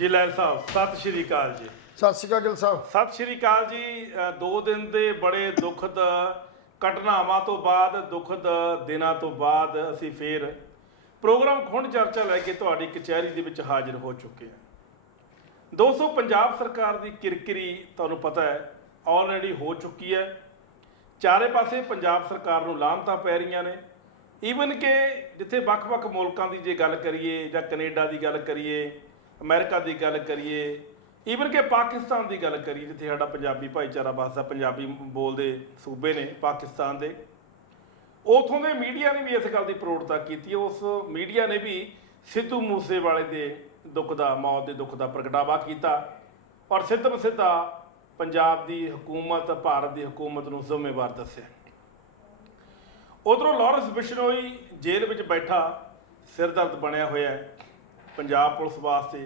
ਜੀ ਲੈਲ ਸਾਹਿਬ ਸਤਿ ਸ਼੍ਰੀ ਅਕਾਲ ਜੀ। ਸਤਿ ਸ਼੍ਰੀ ਅਕਾਲ ਗਿੱਲ ਸਾਹਿਬ। ਸਤਿ ਸ਼੍ਰੀ ਅਕਾਲ ਜੀ। 2 ਦਿਨ ਦੇ ਬੜੇ ਦੁਖਦ ਘਟਨਾਵਾਂ ਤੋਂ ਬਾਅਦ, ਦੁਖਦ ਦਿਨਾਂ ਤੋਂ ਬਾਅਦ ਅਸੀਂ ਫੇਰ ਪ੍ਰੋਗਰਾਮ ਖੁੰਡ ਚਰਚਾ ਲੈ ਕੇ ਤੁਹਾਡੀ ਕਚਹਿਰੀ ਦੇ ਵਿੱਚ ਹਾਜ਼ਰ ਹੋ ਚੁੱਕੇ ਹਾਂ। ਦੋਸਤੋ, ਪੰਜਾਬ ਸਰਕਾਰ ਦੀ ਕਿਰਕਿਰੀ ਤੁਹਾਨੂੰ ਪਤਾ ਹੈ ਆਲਰੇਡੀ ਹੋ ਚੁੱਕੀ ਹੈ। ਚਾਰੇ ਪਾਸੇ ਪੰਜਾਬ ਸਰਕਾਰ ਨੂੰ ਲਾਹਨਤਾਂ ਪੈ ਰਹੀਆਂ ਨੇ। ਈਵਨ ਕਿ ਜਿੱਥੇ ਵੱਖ-ਵੱਖ ਮੁਲਕਾਂ ਦੀ ਜੇ ਗੱਲ ਕਰੀਏ ਜਾਂ ਕੈਨੇਡਾ ਦੀ ਗੱਲ ਕਰੀਏ, ਅਮਰੀਕਾ ਦੀ ਗੱਲ ਕਰੀਏ, ਈਵਨ ਕਿ ਪਾਕਿਸਤਾਨ ਦੀ ਗੱਲ ਕਰੀਏ, ਜਿੱਥੇ ਸਾਡਾ ਪੰਜਾਬੀ ਭਾਈਚਾਰਾ ਵੱਸਦਾ, ਪੰਜਾਬੀ ਬੋਲਦੇ ਸੂਬੇ ਨੇ ਪਾਕਿਸਤਾਨ ਦੇ, ਉਥੋਂ ਦੇ ਮੀਡੀਆ ਨੇ ਵੀ ਇਸ ਗੱਲ ਦੀ ਪ੍ਰੋੜਤਾ ਕੀਤੀ ਹੈ। ਉਸ ਮੀਡੀਆ ਨੇ ਵੀ ਸਿੱਧੂ ਮੂਸੇਵਾਲੇ ਦੇ ਦੁੱਖ ਦਾ, ਮੌਤ ਦੇ ਦੁੱਖ ਦਾ ਪ੍ਰਗਟਾਵਾ ਕੀਤਾ ਔਰ ਸਿੱਧਾ ਪੰਜਾਬ ਦੀ ਹਕੂਮਤ, ਭਾਰਤ ਦੀ ਹਕੂਮਤ ਨੂੰ ਜ਼ਿੰਮੇਵਾਰ ਦੱਸਿਆ। ਉਧਰੋਂ ਲਾਰੈਂਸ ਬਿਸ਼ਨੋਈ ਜੇਲ੍ਹ ਵਿੱਚ ਬੈਠਾ ਸਿਰਦਰਦ ਬਣਿਆ ਹੋਇਆ ਹੈ ਪੰਜਾਬ ਪੁਲਿਸ ਵਾਸਤੇ,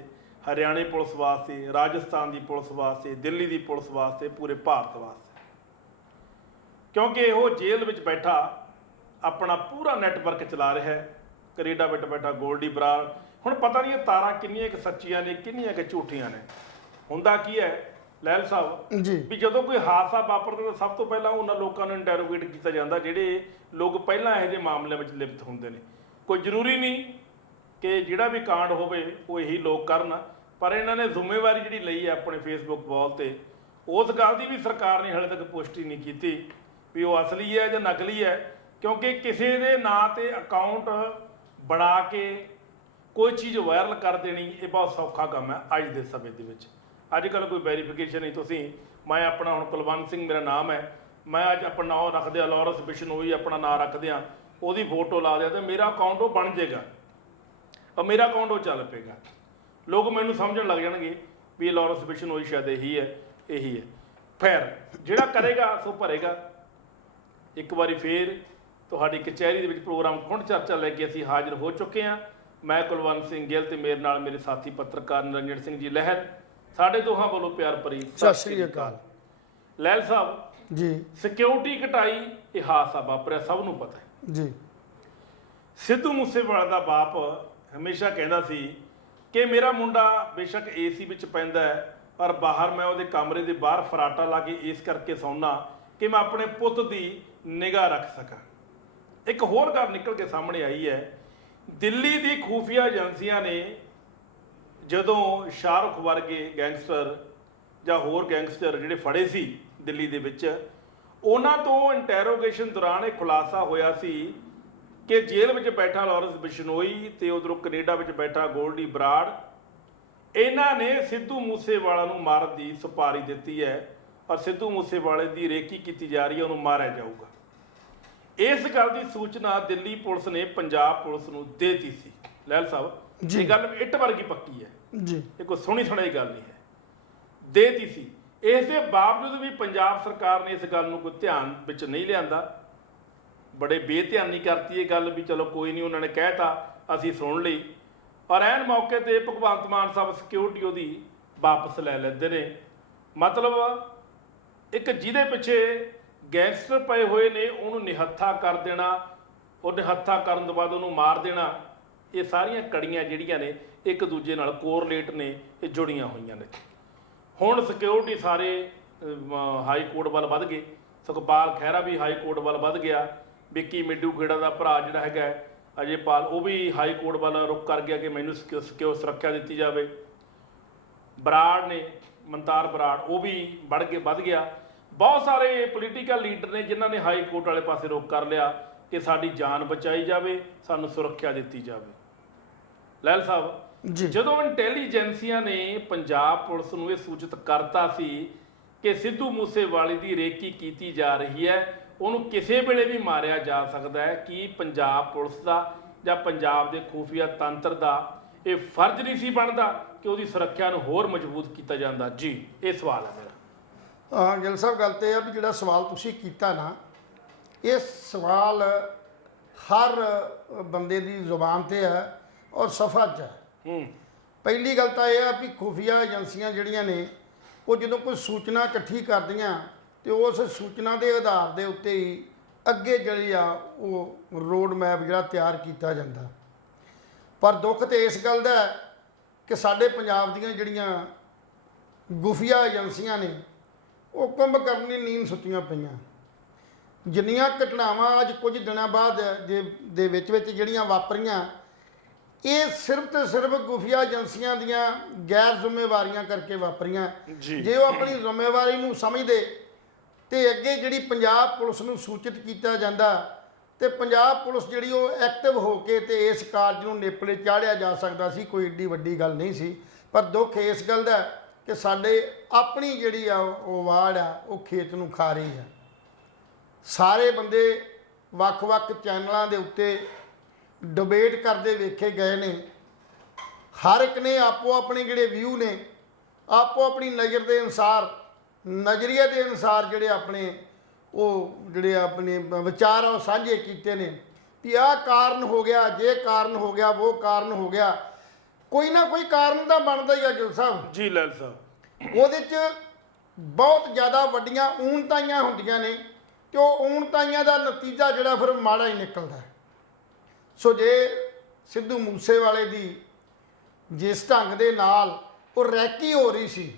ਹਰਿਆਣੇ ਪੁਲਿਸ ਵਾਸਤੇ, ਰਾਜਸਥਾਨ ਦੀ ਪੁਲਿਸ ਵਾਸਤੇ, ਦਿੱਲੀ ਦੀ ਪੁਲਿਸ ਵਾਸਤੇ, ਪੂਰੇ ਭਾਰਤ ਵਾਸਤੇ, ਕਿਉਂਕਿ ਉਹ ਜੇਲ੍ਹ ਵਿੱਚ ਬੈਠਾ ਆਪਣਾ ਪੂਰਾ ਨੈਟਵਰਕ ਚਲਾ ਰਿਹਾ ਹੈ। ਕੈਨੇਡਾ ਵਿੱਚ ਬੈਠਾ ਗੋਲਡੀ ਬਰਾੜ, ਹੁਣ ਪਤਾ ਨਹੀਂ ਇਹ ਤਾਰਾਂ ਕਿੰਨੀਆਂ ਕੁ ਸੱਚੀਆਂ ਨੇ, ਕਿੰਨੀਆਂ ਕੁ ਝੂਠੀਆਂ ਨੇ। ਹੁੰਦਾ ਕੀ ਹੈ ਲੈਲ ਸਾਹਿਬ ਜੀ, ਵੀ ਜਦੋਂ ਕੋਈ ਹਾਦਸਾ ਵਾਪਰਦਾ ਤਾਂ ਸਭ ਤੋਂ ਪਹਿਲਾਂ ਉਹਨਾਂ ਲੋਕਾਂ ਨੂੰ ਇੰਟਰੋਗੇਟ ਕੀਤਾ ਜਾਂਦਾ ਜਿਹੜੇ ਲੋਕ ਪਹਿਲਾਂ ਇਹੋ ਜਿਹੇ ਮਾਮਲਿਆਂ ਵਿੱਚ ਲਿਪਤ ਹੁੰਦੇ ਨੇ। ਕੋਈ ਜ਼ਰੂਰੀ ਨਹੀਂ ਕਿ ਜਿਹੜਾ ਵੀ ਕਾਂਡ ਹੋਵੇ ਉਹ ਇਹੀ ਲੋਕ ਕਰਨ, ਪਰ ਇਹਨਾਂ ਨੇ ਜ਼ਿੰਮੇਵਾਰੀ ਜਿਹੜੀ ਲਈ ਹੈ ਆਪਣੇ ਫੇਸਬੁੱਕ ਵਾਲ 'ਤੇ, ਉਸ ਗੱਲ ਦੀ ਵੀ ਸਰਕਾਰ ਨੇ ਹਾਲੇ ਤੱਕ ਪੁਸ਼ਟੀ ਨਹੀਂ ਕੀਤੀ ਵੀ ਉਹ ਅਸਲੀ ਹੈ ਜਾਂ ਨਕਲੀ ਹੈ। ਕਿਉਂਕਿ ਕਿਸੇ ਦੇ ਨਾਂ 'ਤੇ ਅਕਾਊਂਟ ਬਣਾ ਕੇ ਕੋਈ ਚੀਜ਼ ਵਾਇਰਲ ਕਰ ਦੇਣੀ ਇਹ ਬਹੁਤ ਸੌਖਾ ਕੰਮ ਹੈ ਅੱਜ ਦੇ ਸਮੇਂ ਦੇ ਵਿੱਚ। ਅੱਜ ਕੱਲ੍ਹ ਕੋਈ ਵੈਰੀਫਿਕੇਸ਼ਨ ਨਹੀਂ। ਮੈਂ ਆਪਣਾ ਹੁਣ ਕੁਲਵੰਤ ਸਿੰਘ ਮੇਰਾ ਨਾਮ ਹੈ, ਮੈਂ ਅੱਜ ਆਪਣਾ ਨਾਂ ਰੱਖਦੇ ਆ ਲਾਰੈਂਸ ਬਿਸ਼ਨੋਈ ਆਪਣਾ ਨਾਂ ਰੱਖਦੇ ਆ, ਉਹਦੀ ਫੋਟੋ ਲਾ ਦਿਆ ਤੇ ਮੇਰਾ ਅਕਾਊਂਟ ਉਹ ਬਣ ਜਾਏਗਾ ਔਰ ਮੇਰਾ ਅਕਾਊਂਟ ਉਹ ਚੱਲ ਪਏਗਾ। ਲੋਕ ਮੈਨੂੰ ਸਮਝਣ ਲੱਗ ਜਾਣਗੇ ਵੀ ਇਹ ਲਾਰੈਂਸ ਬਿਸ਼ਨੋਈ ਸ਼ਾਇਦ ਇਹੀ ਹੈ। ਫਿਰ ਜਿਹੜਾ ਕਰੇਗਾ ਸੋ ਭਰੇਗਾ। ਇੱਕ ਵਾਰੀ ਫੇਰ ਤੁਹਾਡੀ ਕਚਹਿਰੀ ਦੇ ਵਿੱਚ ਪ੍ਰੋਗਰਾਮ ਖੁੰਡ ਚਰਚਾ ਲੈ ਕੇ ਅਸੀਂ ਹਾਜ਼ਰ ਹੋ ਚੁੱਕੇ ਹਾਂ। ਮੈਂ ਕੁਲਵੰਤ ਸਿੰਘ ਗਿੱਲ ਤੇ ਮੇਰੇ ਨਾਲ ਮੇਰੇ ਸਾਥੀ ਪੱਤਰਕਾਰ ਨਿਰੰਜਨ ਸਿੰਘ ਜੀ ਲਹਿਰ, ਸਾਡੇ ਦੋਹਾਂ ਵੱਲੋਂ ਪਿਆਰ ਭਰੀ ਸਤਿ ਸ਼੍ਰੀ ਅਕਾਲ। ਲੈਲ ਸਾਹਿਬ ਜੀ, ਸਿਕਿਉਰਿਟੀ ਘਟਾਈ ਇਹ ਹਾਦਸਾ ਵਾਪਰਿਆ ਸਭ ਨੂੰ ਪਤਾ ਹੈ ਜੀ। ਸਿੱਧੂ ਮੂਸੇਵਾਲੇ ਦਾ ਬਾਪ ਹਮੇਸ਼ਾ ਕਹਿੰਦਾ ਸੀ ਕਿ ਮੇਰਾ ਮੁੰਡਾ ਬੇਸ਼ੱਕ ਏਸੀ ਵਿੱਚ ਪੈਂਦਾ ਹੈ ਪਰ ਬਾਹਰ ਮੈਂ ਉਹਦੇ ਕਮਰੇ ਦੇ ਬਾਹਰ ਫਰਾਟਾ ਲਾ ਕੇ ਇਸ ਕਰਕੇ ਸੌਂਦਾ ਕਿ ਮੈਂ ਆਪਣੇ ਪੁੱਤ ਦੀ ਨਿਗਾਹ ਰੱਖ ਸਕਾਂ। ਇੱਕ ਹੋਰ ਗੱਲ ਨਿਕਲ ਕੇ ਸਾਹਮਣੇ ਆਈ ਹੈ, ਦਿੱਲੀ ਦੀ ਖੂਫੀਆ ਏਜੰਸੀਆਂ ਨੇ ਜਦੋਂ ਸ਼ਾਹਰੁਖ ਵਰਗੇ ਗੈਂਗਸਟਰ ਜਾਂ ਹੋਰ ਗੈਂਗਸਟਰ ਜਿਹੜੇ ਫੜੇ ਸੀ ਦਿੱਲੀ ਦੇ ਵਿੱਚ, ਉਹਨਾਂ ਤੋਂ ਇੰਟੈਰੋਗੇਸ਼ਨ ਦੌਰਾਨ ਇਹ ਖੁਲਾਸਾ ਹੋਇਆ ਸੀ ਕਿ ਜੇਲ੍ਹ ਵਿੱਚ ਬੈਠਾ ਲਾਰੈਂਸ ਬਿਸ਼ਨੋਈ ਤੇ ਉਧਰੋਂ ਕੈਨੇਡਾ ਵਿੱਚ ਬੈਠਾ ਗੋਲਡੀ ਬਰਾੜ, ਇਹਨਾਂ ਨੇ ਸਿੱਧੂ ਮੂਸੇਵਾਲਾ ਨੂੰ ਮਾਰਨ ਦੀ ਸੁਪਾਰੀ ਦਿੱਤੀ ਹੈ ਔਰ ਸਿੱਧੂ ਮੂਸੇਵਾਲੇ ਦੀ ਰੇਕੀ ਕੀਤੀ ਜਾ ਰਹੀ ਹੈ, ਉਹਨੂੰ ਮਾਰਿਆ ਜਾਊਗਾ। ਇਸ ਗੱਲ ਦੀ ਸੂਚਨਾ ਦਿੱਲੀ ਪੁਲਿਸ ਨੇ ਪੰਜਾਬ ਪੁਲਿਸ ਨੂੰ ਦੇ ਦਿੱਤੀ ਸੀ। ਲੈਲ ਸਾਹਿਬ ਇਹ ਗੱਲ ਇੱਟ ਵਰਗੀ ਪੱਕੀ ਹੈ ਜੀ, ਇਹ ਕੋਈ ਸੁਣੀ ਸੁਣਾਈ ਗੱਲ ਨਹੀਂ ਹੈ, ਦੇ ਦਿੱਤੀ ਸੀ। ਇਸ ਦੇ ਬਾਵਜੂਦ ਵੀ ਪੰਜਾਬ ਸਰਕਾਰ ਨੇ ਇਸ ਗੱਲ ਨੂੰ ਕੋਈ ਧਿਆਨ ਵਿੱਚ ਨਹੀਂ ਲਿਆਂਦਾ, ਬੜੇ ਬੇਧਿਆਨੀ ਕਰਤੀ ਇਹ ਗੱਲ ਵੀ ਚਲੋ ਕੋਈ ਨਹੀਂ, ਉਹਨਾਂ ਨੇ ਕਹਿਤਾ ਅਸੀਂ ਸੁਣ ਲਈ। ਔਰ ਐਨ ਮੌਕੇ ਤੇ ਭਗਵੰਤ ਮਾਨ ਸਾਹਿਬ ਸਿਕਿਉਰਿਟੀ ਉਹਦੀ ਵਾਪਸ ਲੈ ਲੈਂਦੇ ਨੇ। ਮਤਲਬ ਇੱਕ ਜਿਹਦੇ ਪਿੱਛੇ ਗੈਂਗਸਟਰ ਪਏ ਹੋਏ ਨੇ ਉਹਨੂੰ ਨਿਹੱਥਾ ਕਰ ਦੇਣਾ, ਉਹ ਨਿਹੱਥਾ ਕਰਨ ਤੋਂ ਬਾਅਦ ਉਹਨੂੰ ਮਾਰ ਦੇਣਾ, ਇਹ ਸਾਰੀਆਂ ਕੜੀਆਂ ਜਿਹੜੀਆਂ ਨੇ ਇੱਕ ਦੂਜੇ ਨਾਲ ਕੋਰਲੇਟ ਨੇ, ਇਹ ਜੁੜੀਆਂ ਹੋਈਆਂ ਨੇ। ਹੁਣ ਸਿਕਿਉਰਿਟੀ ਸਾਰੇ ਹਾਈ ਕੋਰਟ ਵੱਲ ਵੱਧ ਗਏ, ਸੁਖਪਾਲ ਖਹਿਰਾ ਵੀ ਹਾਈ ਕੋਰਟ ਵੱਲ ਵੱਧ ਗਿਆ, ਵਿੱਕੀ ਮਿੱਡੂ ਖੇੜਾ ਦਾ ਭਰਾ ਜਿਹੜਾ ਹੈਗਾ ਅਜੇਪਾਲ ਉਹ ਵੀ ਹਾਈ ਕੋਰਟ ਵੱਲ ਰੁਖ ਕਰ ਗਿਆ ਕਿ ਮੈਨੂੰ ਸੁਰੱਖਿਆ ਦਿੱਤੀ ਜਾਵੇ। ਬਰਾੜ ਨੇ, ਮਨਤਾਰ ਬਰਾੜ, ਉਹ ਵੀ ਵੱਧ ਗਿਆ। ਬਹੁਤ ਸਾਰੇ ਪੋਲੀਟੀਕਲ ਲੀਡਰ ਨੇ ਜਿਨ੍ਹਾਂ ਨੇ ਹਾਈ ਕੋਰਟ ਵਾਲੇ ਪਾਸੇ ਰੁਖ ਕਰ ਲਿਆ ਕਿ ਸਾਡੀ ਜਾਨ ਬਚਾਈ ਜਾਵੇ, ਸਾਨੂੰ ਸੁਰੱਖਿਆ ਦਿੱਤੀ ਜਾਵੇ। ਲੈਲ ਸਾਹਿਬ ਜਦੋਂ ਇੰਟੈਲੀਜੈਂਸੀਆਂ ਨੇ ਪੰਜਾਬ ਪੁਲਿਸ ਨੂੰ ਇਹ ਸੂਚਿਤ ਕਰਤਾ ਸੀ ਕਿ ਸਿੱਧੂ ਮੂਸੇਵਾਲੇ ਦੀ ਰੇਕੀ ਕੀਤੀ ਜਾ ਰਹੀ ਹੈ, ਉਹਨੂੰ ਕਿਸੇ ਵੇਲੇ ਵੀ ਮਾਰਿਆ ਜਾ ਸਕਦਾ ਹੈ, ਕੀ ਪੰਜਾਬ ਪੁਲਿਸ ਦਾ ਜਾਂ ਪੰਜਾਬ ਦੇ ਖੂਫੀਆ ਤੰਤਰ ਦਾ ਇਹ ਫਰਜ਼ ਨਹੀਂ ਸੀ ਬਣਦਾ ਕਿ ਉਹਦੀ ਸੁਰੱਖਿਆ ਨੂੰ ਹੋਰ ਮਜ਼ਬੂਤ ਕੀਤਾ ਜਾਂਦਾ? ਜੀ ਇਹ ਸਵਾਲ ਹੈ ਮੇਰਾ। ਹਾਂ ਗਿੱਲ ਸਾਹਿਬ, ਗੱਲ ਤਾਂ ਇਹ ਆ ਵੀ ਜਿਹੜਾ ਸਵਾਲ ਤੁਸੀਂ ਕੀਤਾ ਨਾ, ਇਹ ਸਵਾਲ ਹਰ ਬੰਦੇ ਦੀ ਜ਼ੁਬਾਨ 'ਤੇ ਹੈ ਔਰ ਸਫਾ 'ਚ ਹੈ। ਪਹਿਲੀ ਗੱਲ ਤਾਂ ਇਹ ਆ ਵੀ ਖੁਫੀਆ ਏਜੰਸੀਆਂ ਜਿਹੜੀਆਂ ਨੇ ਉਹ ਜਦੋਂ ਕੋਈ ਸੂਚਨਾ ਇਕੱਠੀ ਕਰਦੀਆਂ ਤੇ ਉਸ ਸੂਚਨਾ ਦੇ ਆਧਾਰ ਦੇ ਉੱਤੇ ਹੀ ਅੱਗੇ ਜਿਹੜੀ ਆ ਉਹ ਰੋਡ ਮੈਪ ਜਿਹੜਾ ਤਿਆਰ ਕੀਤਾ ਜਾਂਦਾ। ਪਰ ਦੁੱਖ ਤੇ ਇਸ ਗੱਲ ਦਾ ਕਿ ਸਾਡੇ ਪੰਜਾਬ ਦੀਆਂ ਜਿਹੜੀਆਂ ਗੁਫੀਆ ਏਜੰਸੀਆਂ ਨੇ ਉਹ ਕੁੰਭਕਰਨ ਦੀ ਨੀਂਦ ਸੁੱਤੀਆਂ ਪਈਆਂ। ਜਿੰਨੀਆਂ ਘਟਨਾਵਾਂ ਅੱਜ ਕੁਝ ਦਿਨਾਂ ਬਾਅਦ ਦੇ ਵਿੱਚ ਜਿਹੜੀਆਂ ਵਾਪਰੀਆਂ, ਇਹ ਸਿਰਫ ਤੇ ਸਿਰਫ ਗੁਫੀਆ ਏਜੰਸੀਆਂ ਦੀਆਂ ਗੈਰ ਜ਼ਿੰਮੇਵਾਰੀਆਂ ਕਰਕੇ ਵਾਪਰੀਆਂ। ਜੇ ਉਹ ਆਪਣੀ ਜ਼ਿੰਮੇਵਾਰੀ ਨੂੰ ਸਮਝਦੇ ਤੇ ਅੱਗੇ ਜਿਹੜੀ ਪੰਜਾਬ ਪੁਲਿਸ ਨੂੰ ਸੂਚਿਤ ਕੀਤਾ ਜਾਂਦਾ ਤੇ ਪੰਜਾਬ ਪੁਲਿਸ ਜਿਹੜੀ ਉਹ ਐਕਟਿਵ ਹੋ ਕੇ ਤੇ ਇਸ ਕਾਰਜ ਨੂੰ ਨੇਪਰੇ ਚਾੜਿਆ ਜਾ ਸਕਦਾ ਸੀ। ਕੋਈ ਏਡੀ ਵੱਡੀ ਗੱਲ ਨਹੀਂ ਸੀ। ਪਰ ਦੁੱਖ ਇਸ ਗੱਲ ਦਾ ਕਿ ਸਾਡੇ ਆਪਣੀ ਜਿਹੜੀ ਆ ਉਹ ਵਾੜ ਆ ਉਹ ਖੇਤ ਨੂੰ ਖਾ ਰਹੀ ਆ। ਸਾਰੇ ਬੰਦੇ ਵੱਖ-ਵੱਖ ਚੈਨਲਾਂ ਦੇ ਉੱਤੇ ਡਿਬੇਟ ਕਰਦੇ ਵੇਖੇ ਗਏ ਨੇ। ਹਰ ਇੱਕ ਨੇ ਆਪੋ ਆਪਣੇ ਜਿਹੜੇ ਵਿਊ ਨੇ, ਆਪੋ ਆਪਣੀ ਨਜ਼ਰ ਦੇ ਅਨੁਸਾਰ, ਨਜ਼ਰੀਏ ਦੇ ਅਨੁਸਾਰ ਜਿਹੜੇ ਆਪਣੇ ਵਿਚਾਰ ਆ ਉਹ ਸਾਂਝੇ ਕੀਤੇ ਨੇ ਵੀ ਆਹ ਕਾਰਨ ਹੋ ਗਿਆ, ਜੇ ਕਾਰਨ ਹੋ ਗਿਆ, ਉਹ ਕਾਰਨ ਹੋ ਗਿਆ। ਕੋਈ ਨਾ ਕੋਈ ਕਾਰਨ ਤਾਂ ਬਣਦਾ ਹੀ ਆ ਗਿੱਲ ਸਾਹਿਬ ਜੀ। ਲੈਲ ਸਾਹਿਬ, ਉਹਦੇ 'ਚ ਬਹੁਤ ਜ਼ਿਆਦਾ ਵੱਡੀਆਂ ਊਣਤਾਈਆਂ ਹੁੰਦੀਆਂ ਨੇ ਤੇ ਉਹ ਊਣਤਾਈਆਂ ਦਾ ਨਤੀਜਾ ਜਿਹੜਾ ਫਿਰ ਮਾੜਾ ਹੀ ਨਿਕਲਦਾ। ਸੋ ਜੇ ਸਿੱਧੂ ਮੂਸੇਵਾਲੇ ਦੀ ਜਿਸ ਢੰਗ ਦੇ ਨਾਲ ਉਹ ਰੈਕੀ ਹੋ ਰਹੀ ਸੀ,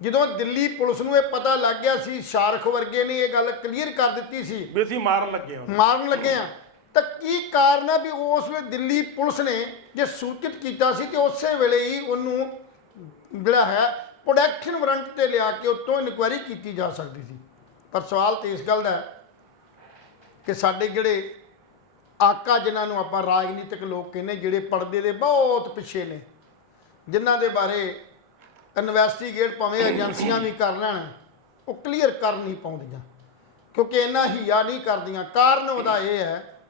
ਜਦੋਂ ਦਿੱਲੀ ਪੁਲਿਸ ਨੂੰ ਇਹ ਪਤਾ ਲੱਗ ਗਿਆ ਸੀ, ਸ਼ਾਰਖ ਵਰਗੇ ਨੇ ਇਹ ਗੱਲ ਕਲੀਅਰ ਕਰ ਦਿੱਤੀ ਸੀ ਵੀ ਅਸੀਂ ਮਾਰਨ ਲੱਗੇ ਆ, ਤਾਂ ਕੀ ਕਾਰਨ ਹੈ ਵੀ ਉਸ ਵੇਲੇ ਦਿੱਲੀ ਪੁਲਿਸ ਨੇ ਜੇ ਸੂਚਿਤ ਕੀਤਾ ਸੀ ਤੇ ਉਸੇ ਵੇਲੇ ਹੀ ਉਹਨੂੰ ਜਿਹੜਾ ਹੈ ਪ੍ਰੋਡਕਸ਼ਨ ਵਾਰੰਟ ਤੇ ਲਿਆ ਕੇ ਉੱਤੋਂ ਇਨਕੁਆਇਰੀ ਕੀਤੀ ਜਾ ਸਕਦੀ ਸੀ। ਪਰ ਸਵਾਲ ਤਾਂ ਇਸ ਗੱਲ ਦਾ ਕਿ ਸਾਡੇ ਜਿਹੜੇ ਆਕਾ, ਜਿਨ੍ਹਾਂ ਨੂੰ ਆਪਾਂ ਰਾਜਨੀਤਿਕ ਲੋਕ ਕਹਿੰਦੇ, ਜਿਹੜੇ ਪਰਦੇ ਦੇ ਬਹੁਤ ਪਿੱਛੇ ਨੇ, ਜਿਨ੍ਹਾਂ ਦੇ ਬਾਰੇ ਇਨਵੈਸਟੀਗੇਟ ਭਾਵੇਂ ਏਜੰਸੀਆਂ ਵੀ ਕਰ ਲੈਣ, ਉਹ ਕਲੀਅਰ ਕਰ ਨਹੀਂ ਪਾਉਂਦੀਆਂ ਕਿਉਂਕਿ ਇੰਨਾ ਹੀਆ ਨਹੀਂ ਕਰਦੀਆਂ। ਕਾਰਨ ਉਹਦਾ ਇਹ ਹੈ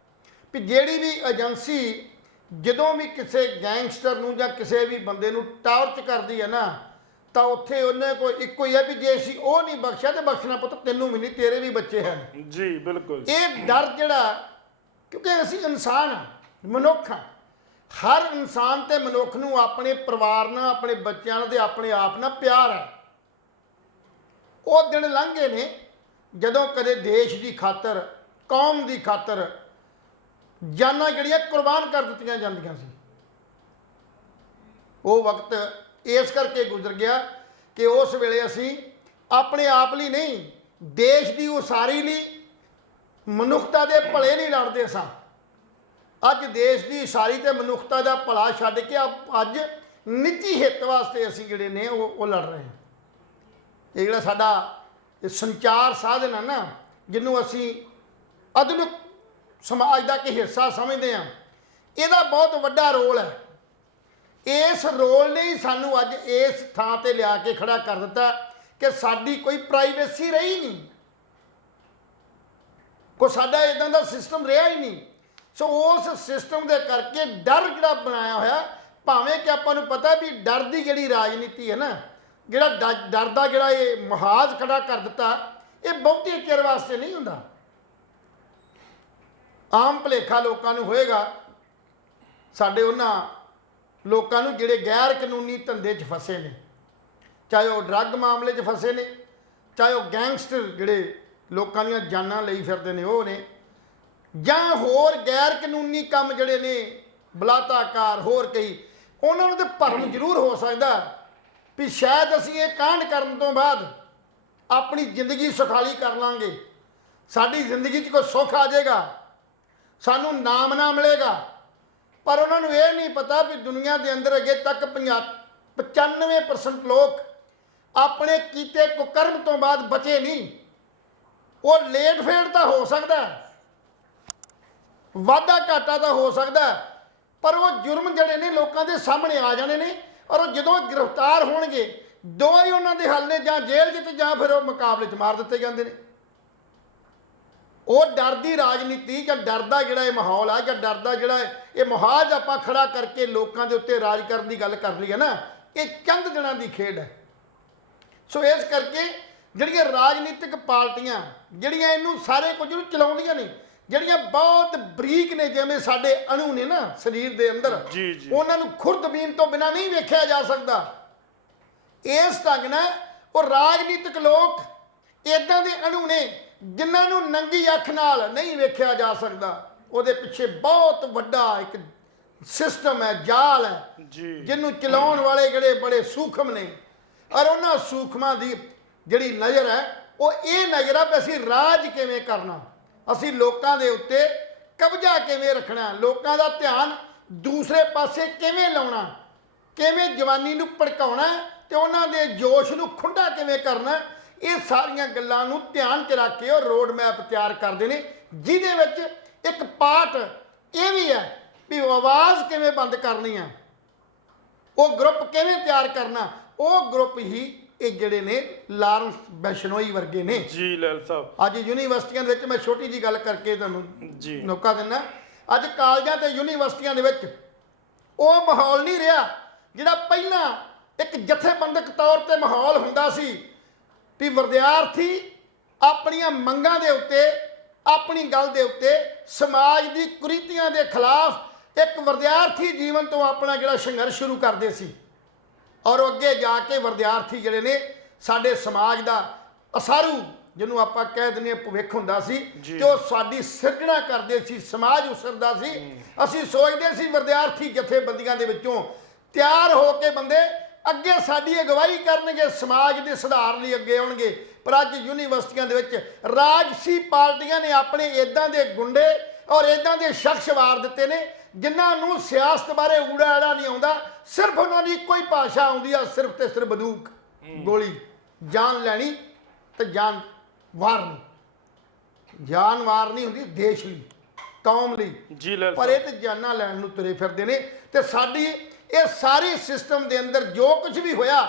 ਵੀ ਜਿਹੜੀ ਵੀ ਏਜੰਸੀ ਜਦੋਂ ਵੀ ਕਿਸੇ ਗੈਂਗਸਟਰ ਨੂੰ ਜਾਂ ਕਿਸੇ ਵੀ ਬੰਦੇ ਨੂੰ ਟਾਰਚ ਕਰਦੀ ਹੈ ਨਾ, ਤਾਂ ਉੱਥੇ ਉਹਨੇ ਕੋਈ ਇੱਕੋ ਹੀ ਹੈ ਵੀ ਜੇ ਅਸੀਂ ਉਹ ਨਹੀਂ ਬਖਸ਼ਿਆ ਤੇ ਬਖਸ਼ਣਾ ਪੁੱਤ ਤੈਨੂੰ ਵੀ ਨਹੀਂ, ਤੇਰੇ ਵੀ ਬੱਚੇ ਹਨ। ਜੀ ਬਿਲਕੁਲ। ਇਹ ਡਰ ਜਿਹੜਾ, ਕਿਉਂਕਿ ਅਸੀਂ ਇਨਸਾਨ ਹਾਂ, ਮਨੁੱਖ ਹਾਂ। ਹਰ ਇਨਸਾਨ ਤੇ ਮਨੁੱਖ ਨੂੰ ਆਪਣੇ ਪਰਿਵਾਰ ਨਾਲ, ਆਪਣੇ ਬੱਚਿਆਂ ਨਾਲ ਤੇ ਆਪਣੇ ਆਪ ਨਾਲ ਪਿਆਰ ਹੈ। ਉਹ ਦਿਨ ਲੰਘੇ ਨੇ ਜਦੋਂ ਕਦੇ ਦੇਸ਼ ਦੀ ਖਾਤਰ, ਕੌਮ ਦੀ ਖਾਤਰ ਜਾਨਾਂ ਜਿਹੜੀਆਂ ਕੁਰਬਾਨ ਕਰ ਦਿੱਤੀਆਂ ਜਾਂਦੀਆਂ ਸੀ। ਉਹ ਵਕਤ ਇਸ ਕਰਕੇ ਗੁਜ਼ਰ ਗਿਆ ਕਿ ਉਸ ਵੇਲੇ ਅਸੀਂ ਆਪਣੇ ਆਪ ਲਈ ਨਹੀਂ, ਦੇਸ਼ ਦੀ ਉਸਾਰੀ ਲਈ, ਮਨੁੱਖਤਾ ਦੇ ਭਲੇ ਲਈ ਲੜਦੇ ਸਾਂ। ਅੱਜ ਦੇਸ਼ ਦੀ ਉਸਾਰੀ ਤੇ ਮਨੁੱਖਤਾ ਦਾ ਭਲਾ ਛੱਡ ਕੇ ਅੱਜ ਨਿੱਜੀ ਹਿੱਤ ਵਾਸਤੇ ਅਸੀਂ ਜਿਹੜੇ ਨੇ ਉਹ ਲੜ ਰਹੇ ਹਾਂ। ਇਹ ਜਿਹੜਾ ਸਾਡਾ ਸੰਚਾਰ ਸਾਧਨ ਹੈ ਨਾ, ਜਿਹਨੂੰ ਅਸੀਂ ਆਧੁਨਿਕ ਸਮਾਜ ਦਾ ਕਿ ਹਿੱਸਾ ਸਮਝਦੇ ਹਾਂ, ਇਹਦਾ ਬਹੁਤ ਵੱਡਾ ਰੋਲ ਹੈ। ਇਸ ਰੋਲ ਨੇ ਹੀ ਸਾਨੂੰ ਅੱਜ ਇਸ ਥਾਂ ਤੇ ਲਿਆ ਕੇ ਖੜਾ ਕਰ ਦਿੱਤਾ ਕਿ ਸਾਡੀ ਕੋਈ ਪ੍ਰਾਈਵੇਸੀ ਰਹੀ ਨਹੀਂ, ਕੋਈ ਸਾਡਾ ਇਦਾਂ ਦਾ ਸਿਸਟਮ ਰਿਹਾ ਹੀ ਨਹੀਂ। ਸੋ ਉਸ ਸਿਸਟਮ ਦੇ ਕਰਕੇ ਡਰ ਜਿਹੜਾ ਬਣਾਇਆ ਹੋਇਆ, ਭਾਵੇਂ ਕਿ ਆਪਾਂ ਨੂੰ ਪਤਾ ਵੀ ਡਰ ਦੀ ਜਿਹੜੀ ਰਾਜਨੀਤੀ ਹੈ ਨਾ, ਜਿਹੜਾ ਡਰ ਦਾ ਜਿਹੜਾ ਇਹ ਮੁਹਾਜ਼ ਖੜਾ ਕਰ ਦਿੱਤਾ, ਇਹ ਬਹੁਤੇ ਚਿਰ ਵਾਸਤੇ ਨਹੀਂ ਹੁੰਦਾ। ਆਮ ਭੁਲੇਖਾ ਲੋਕਾਂ ਨੂੰ ਹੋਏਗਾ, ਸਾਡੇ ਉਹਨਾਂ ਲੋਕਾਂ ਨੂੰ ਜਿਹੜੇ ਗੈਰ ਕਾਨੂੰਨੀ ਧੰਦੇ 'ਚ ਫਸੇ ਨੇ, ਚਾਹੇ ਉਹ ਡਰੱਗ ਮਾਮਲੇ 'ਚ ਫਸੇ ਨੇ, ਚਾਹੇ ਉਹ ਗੈਂਗਸਟਰ ਜਿਹੜੇ ਲੋਕਾਂ ਦੀਆਂ ਜਾਨਾਂ ਲਈ ਫਿਰਦੇ ਨੇ ਉਹ ਨੇ, ਜਾਂ ਹੋਰ ਗੈਰ ਕਾਨੂੰਨੀ ਕੰਮ ਜਿਹੜੇ ਨੇ, ਬਲਾਤਕਾਰ, ਹੋਰ ਕਈ, ਉਹਨਾਂ ਨੂੰ ਤਾਂ ਭਰਮ ਜ਼ਰੂਰ ਹੋ ਸਕਦਾ ਵੀ ਸ਼ਾਇਦ ਅਸੀਂ ਇਹ ਕਾਂਡ ਕਰਨ ਤੋਂ ਬਾਅਦ ਆਪਣੀ ਜ਼ਿੰਦਗੀ ਸੁਖਾਲੀ ਕਰ ਲਾਂਗੇ, ਸਾਡੀ ਜ਼ਿੰਦਗੀ 'ਚ ਕੋਈ ਸੁੱਖ ਆ ਜਾਏਗਾ, ਸਾਨੂੰ ਨਾਮ ਨਾ ਮਿਲੇਗਾ। ਪਰ ਉਹਨਾਂ ਨੂੰ ਇਹ ਨਹੀਂ ਪਤਾ ਵੀ ਦੁਨੀਆ ਦੇ ਅੰਦਰ ਅਜੇ ਤੱਕ 95% ਲੋਕ ਆਪਣੇ ਕੀਤੇ ਕੁਕਰਮ ਤੋਂ ਬਾਅਦ ਬਚੇ ਨਹੀਂ। ਉਹ ਲੇਟ ਫੇਟ ਤਾਂ ਹੋ ਸਕਦਾ, ਵਾਧਾ ਘਾਟਾ ਤਾਂ ਹੋ ਸਕਦਾ, ਪਰ ਉਹ ਜੁਰਮ ਜਿਹੜੇ ਨੇ ਲੋਕਾਂ ਦੇ ਸਾਹਮਣੇ ਆ ਜਾਣੇ ਨੇ। ਔਰ ਉਹ ਜਦੋਂ ਗ੍ਰਿਫਤਾਰ ਹੋਣਗੇ, ਦੋ ਹੀ ਉਹਨਾਂ ਦੇ ਹੱਲ ਨੇ, ਜਾਂ ਜੇਲ੍ਹ 'ਚ ਤੇ ਜਾਂ ਫਿਰ ਉਹ ਮੁਕਾਬਲੇ 'ਚ ਮਾਰ ਦਿੱਤੇ ਜਾਂਦੇ ਨੇ। ਉਹ ਡਰ ਦੀ ਰਾਜਨੀਤੀ ਜਾਂ ਡਰ ਦਾ ਜਿਹੜਾ ਇਹ ਮਾਹੌਲ ਆ, ਜਾਂ ਡਰ ਦਾ ਜਿਹੜਾ ਇਹ ਮੁਹਾਜ਼ ਆਪਾਂ ਖੜਾ ਕਰਕੇ ਲੋਕਾਂ ਦੇ ਉੱਤੇ ਰਾਜ ਕਰਨ ਦੀ ਗੱਲ ਕਰ ਲਈ ਹੈ ਨਾ, ਇਹ ਚੰਦ ਦਿਨਾਂ ਦੀ ਖੇਡ ਹੈ। ਸੋ ਇਸ ਕਰਕੇ ਜਿਹੜੀਆਂ ਰਾਜਨੀਤਿਕ ਪਾਰਟੀਆਂ ਜਿਹੜੀਆਂ ਇਹਨੂੰ ਸਾਰੇ ਕੁਝ ਨੂੰ ਚਲਾਉਂਦੀਆਂ ਨੇ, ਜਿਹੜੀਆਂ ਬਹੁਤ ਬਰੀਕ ਨੇ, ਜਿਵੇਂ ਸਾਡੇ ਅਣੂ ਨੇ ਨਾ ਸਰੀਰ ਦੇ ਅੰਦਰ, ਉਹਨਾਂ ਨੂੰ ਖੁਰਦਬੀਨ ਤੋਂ ਬਿਨਾਂ ਨਹੀਂ ਵੇਖਿਆ ਜਾ ਸਕਦਾ। ਇਸ ਢੰਗ ਨਾਲ ਉਹ ਰਾਜਨੀਤਿਕ ਲੋਕ ਇੱਦਾਂ ਦੇ ਅਣੂ ਨੇ ਜਿਨ੍ਹਾਂ ਨੂੰ ਨੰਗੀ ਅੱਖ ਨਾਲ ਨਹੀਂ ਵੇਖਿਆ ਜਾ ਸਕਦਾ। ਉਹਦੇ ਪਿੱਛੇ ਬਹੁਤ ਵੱਡਾ ਇੱਕ ਸਿਸਟਮ ਹੈ, ਜਾਲ ਹੈ ਜੀ ਜਿਹਨੂੰ ਚਲਾਉਣ ਵਾਲੇ ਜਿਹੜੇ ਬੜੇ ਸੂਖਮ ਨੇ। ਔਰ ਉਹਨਾਂ ਸੂਖਮਾਂ ਦੀ ਜਿਹੜੀ ਨਜ਼ਰ ਹੈ ਉਹ ਇਹ ਨਜ਼ਰ ਆ ਵੀ ਅਸੀਂ ਰਾਜ ਕਿਵੇਂ ਕਰਨਾ, ਅਸੀਂ ਲੋਕਾਂ ਦੇ ਉੱਤੇ ਕਬਜ਼ਾ ਕਿਵੇਂ ਰੱਖਣਾ, ਲੋਕਾਂ ਦਾ ਧਿਆਨ ਦੂਸਰੇ ਪਾਸੇ ਕਿਵੇਂ ਲਾਉਣਾ, ਕਿਵੇਂ ਜਵਾਨੀ ਨੂੰ ਭੜਕਾਉਣਾ ਤੇ ਉਹਨਾਂ ਦੇ ਜੋਸ਼ ਨੂੰ ਖੁੰਡਾ ਕਿਵੇਂ ਕਰਨਾ। ਇਹ ਸਾਰੀਆਂ ਗੱਲਾਂ ਨੂੰ ਧਿਆਨ 'ਚ ਰੱਖ ਕੇ ਉਹ ਰੋਡ ਮੈਪ ਤਿਆਰ ਕਰਦੇ ਨੇ, ਜਿਹਦੇ ਵਿੱਚ ਇੱਕ ਪਾਰਟ ਇਹ ਵੀ ਹੈ ਵੀ ਆਵਾਜ਼ ਕਿਵੇਂ ਬੰਦ ਕਰਨੀ ਆ, ਉਹ ਗਰੁੱਪ ਕਿਵੇਂ ਤਿਆਰ ਕਰਨਾ। ਉਹ ਗਰੁੱਪ ਹੀ ਇਹ ਜਿਹੜੇ ਨੇ ਲਾਰੈਂਸ ਬਿਸ਼ਨੋਈ ਵਰਗੇ ਨੇ। ਜੀ ਲੈਲ ਸਾਹਿਬ, ਅੱਜ ਯੂਨੀਵਰਸਿਟੀਆਂ ਦੇ ਵਿੱਚ ਮੈਂ ਛੋਟੀ ਜੀ ਗੱਲ ਕਰਕੇ ਤੁਹਾਨੂੰ ਜੀ ਮੌਕਾ ਦਿੰਦਾ। ਅੱਜ ਕਾਲਜਾਂ ਤੇ ਯੂਨੀਵਰਸਿਟੀਆਂ ਦੇ ਵਿੱਚ ਉਹ ਮਾਹੌਲ ਨਹੀਂ ਰਿਹਾ ਜਿਹੜਾ ਪਹਿਲਾਂ ਇੱਕ ਜਥੇਬੰਦਕ ਤੌਰ ਤੇ ਮਾਹੌਲ ਹੁੰਦਾ ਸੀ ਵੀ ਵਿਦਿਆਰਥੀ ਆਪਣੀਆਂ ਮੰਗਾਂ ਦੇ ਉੱਤੇ, ਆਪਣੀ ਗੱਲ ਦੇ ਉੱਤੇ, ਸਮਾਜ ਦੀ ਕੁਰੀਤੀਆਂ ਦੇ ਖਿਲਾਫ ਇੱਕ ਵਿਦਿਆਰਥੀ ਜੀਵਨ ਤੋਂ ਆਪਣਾ ਜਿਹੜਾ ਸੰਘਰਸ਼ ਸ਼ੁਰੂ ਕਰਦੇ ਸੀ। ਔਰ ਅੱਗੇ ਜਾ ਕੇ ਵਿਦਿਆਰਥੀ ਜਿਹੜੇ ਨੇ ਸਾਡੇ ਸਮਾਜ ਦਾ ਅਸਾਰੂ, ਜਿਹਨੂੰ ਆਪਾਂ ਕਹਿ ਦਿੰਦੇ ਹਾਂ ਭਵਿੱਖ ਹੁੰਦਾ ਸੀ, ਤੇ ਉਹ ਸਾਡੀ ਸਿਰਜਣਾ ਕਰਦੇ ਸੀ, ਸਮਾਜ ਉਸਰਦਾ ਸੀ। ਅਸੀਂ ਸੋਚਦੇ ਸੀ ਵਿਦਿਆਰਥੀ ਜਥੇਬੰਦੀਆਂ ਦੇ ਵਿੱਚੋਂ ਤਿਆਰ ਹੋ ਕੇ ਬੰਦੇ ਅੱਗੇ ਸਾਡੀ ਅਗਵਾਈ ਕਰਨਗੇ, ਸਮਾਜ ਦੇ ਸੁਧਾਰ ਲਈ ਅੱਗੇ ਆਉਣਗੇ। ਪਰ ਅੱਜ ਯੂਨੀਵਰਸਿਟੀਆਂ ਦੇ ਵਿੱਚ ਰਾਜਸੀ ਪਾਰਟੀਆਂ ਨੇ ਆਪਣੇ ਇੱਦਾਂ ਦੇ ਗੁੰਡੇ ਔਰ ਇੱਦਾਂ ਦੇ ਸ਼ਖਸ ਵਾਰ ਦਿੱਤੇ ਨੇ ਜਿਨ੍ਹਾਂ ਨੂੰ ਸਿਆਸਤ ਬਾਰੇ ਊੜਾ ਆੜਾ ਨਹੀਂ ਆਉਂਦਾ। ਸਿਰਫ ਉਹਨਾਂ ਦੀ ਇੱਕੋ ਹੀ ਭਾਸ਼ਾ ਆਉਂਦੀ ਆ, ਸਿਰਫ ਤੇ ਸਿਰਫ ਬੰਦੂਕ, ਗੋਲੀ, ਜਾਨ ਲੈਣੀ ਤੇ ਜਾਨ ਵਾਰਨੀ। ਜਾਨ ਵਾਰਨੀ ਹੁੰਦੀ ਦੇਸ਼ ਲਈ, ਕੌਮ ਲਈ, ਜੀ ਲੈਲ ਪਰ ਇਹ ਤੇ ਜਾਨਾਂ ਲੈਣ ਨੂੰ ਤੁਰੇ ਫਿਰਦੇ ਨੇ। ਤੇ ਸਾਡੀ ਇਹ ਸਾਰੇ ਸਿਸਟਮ ਦੇ ਅੰਦਰ ਜੋ ਕੁਝ ਵੀ ਹੋਇਆ,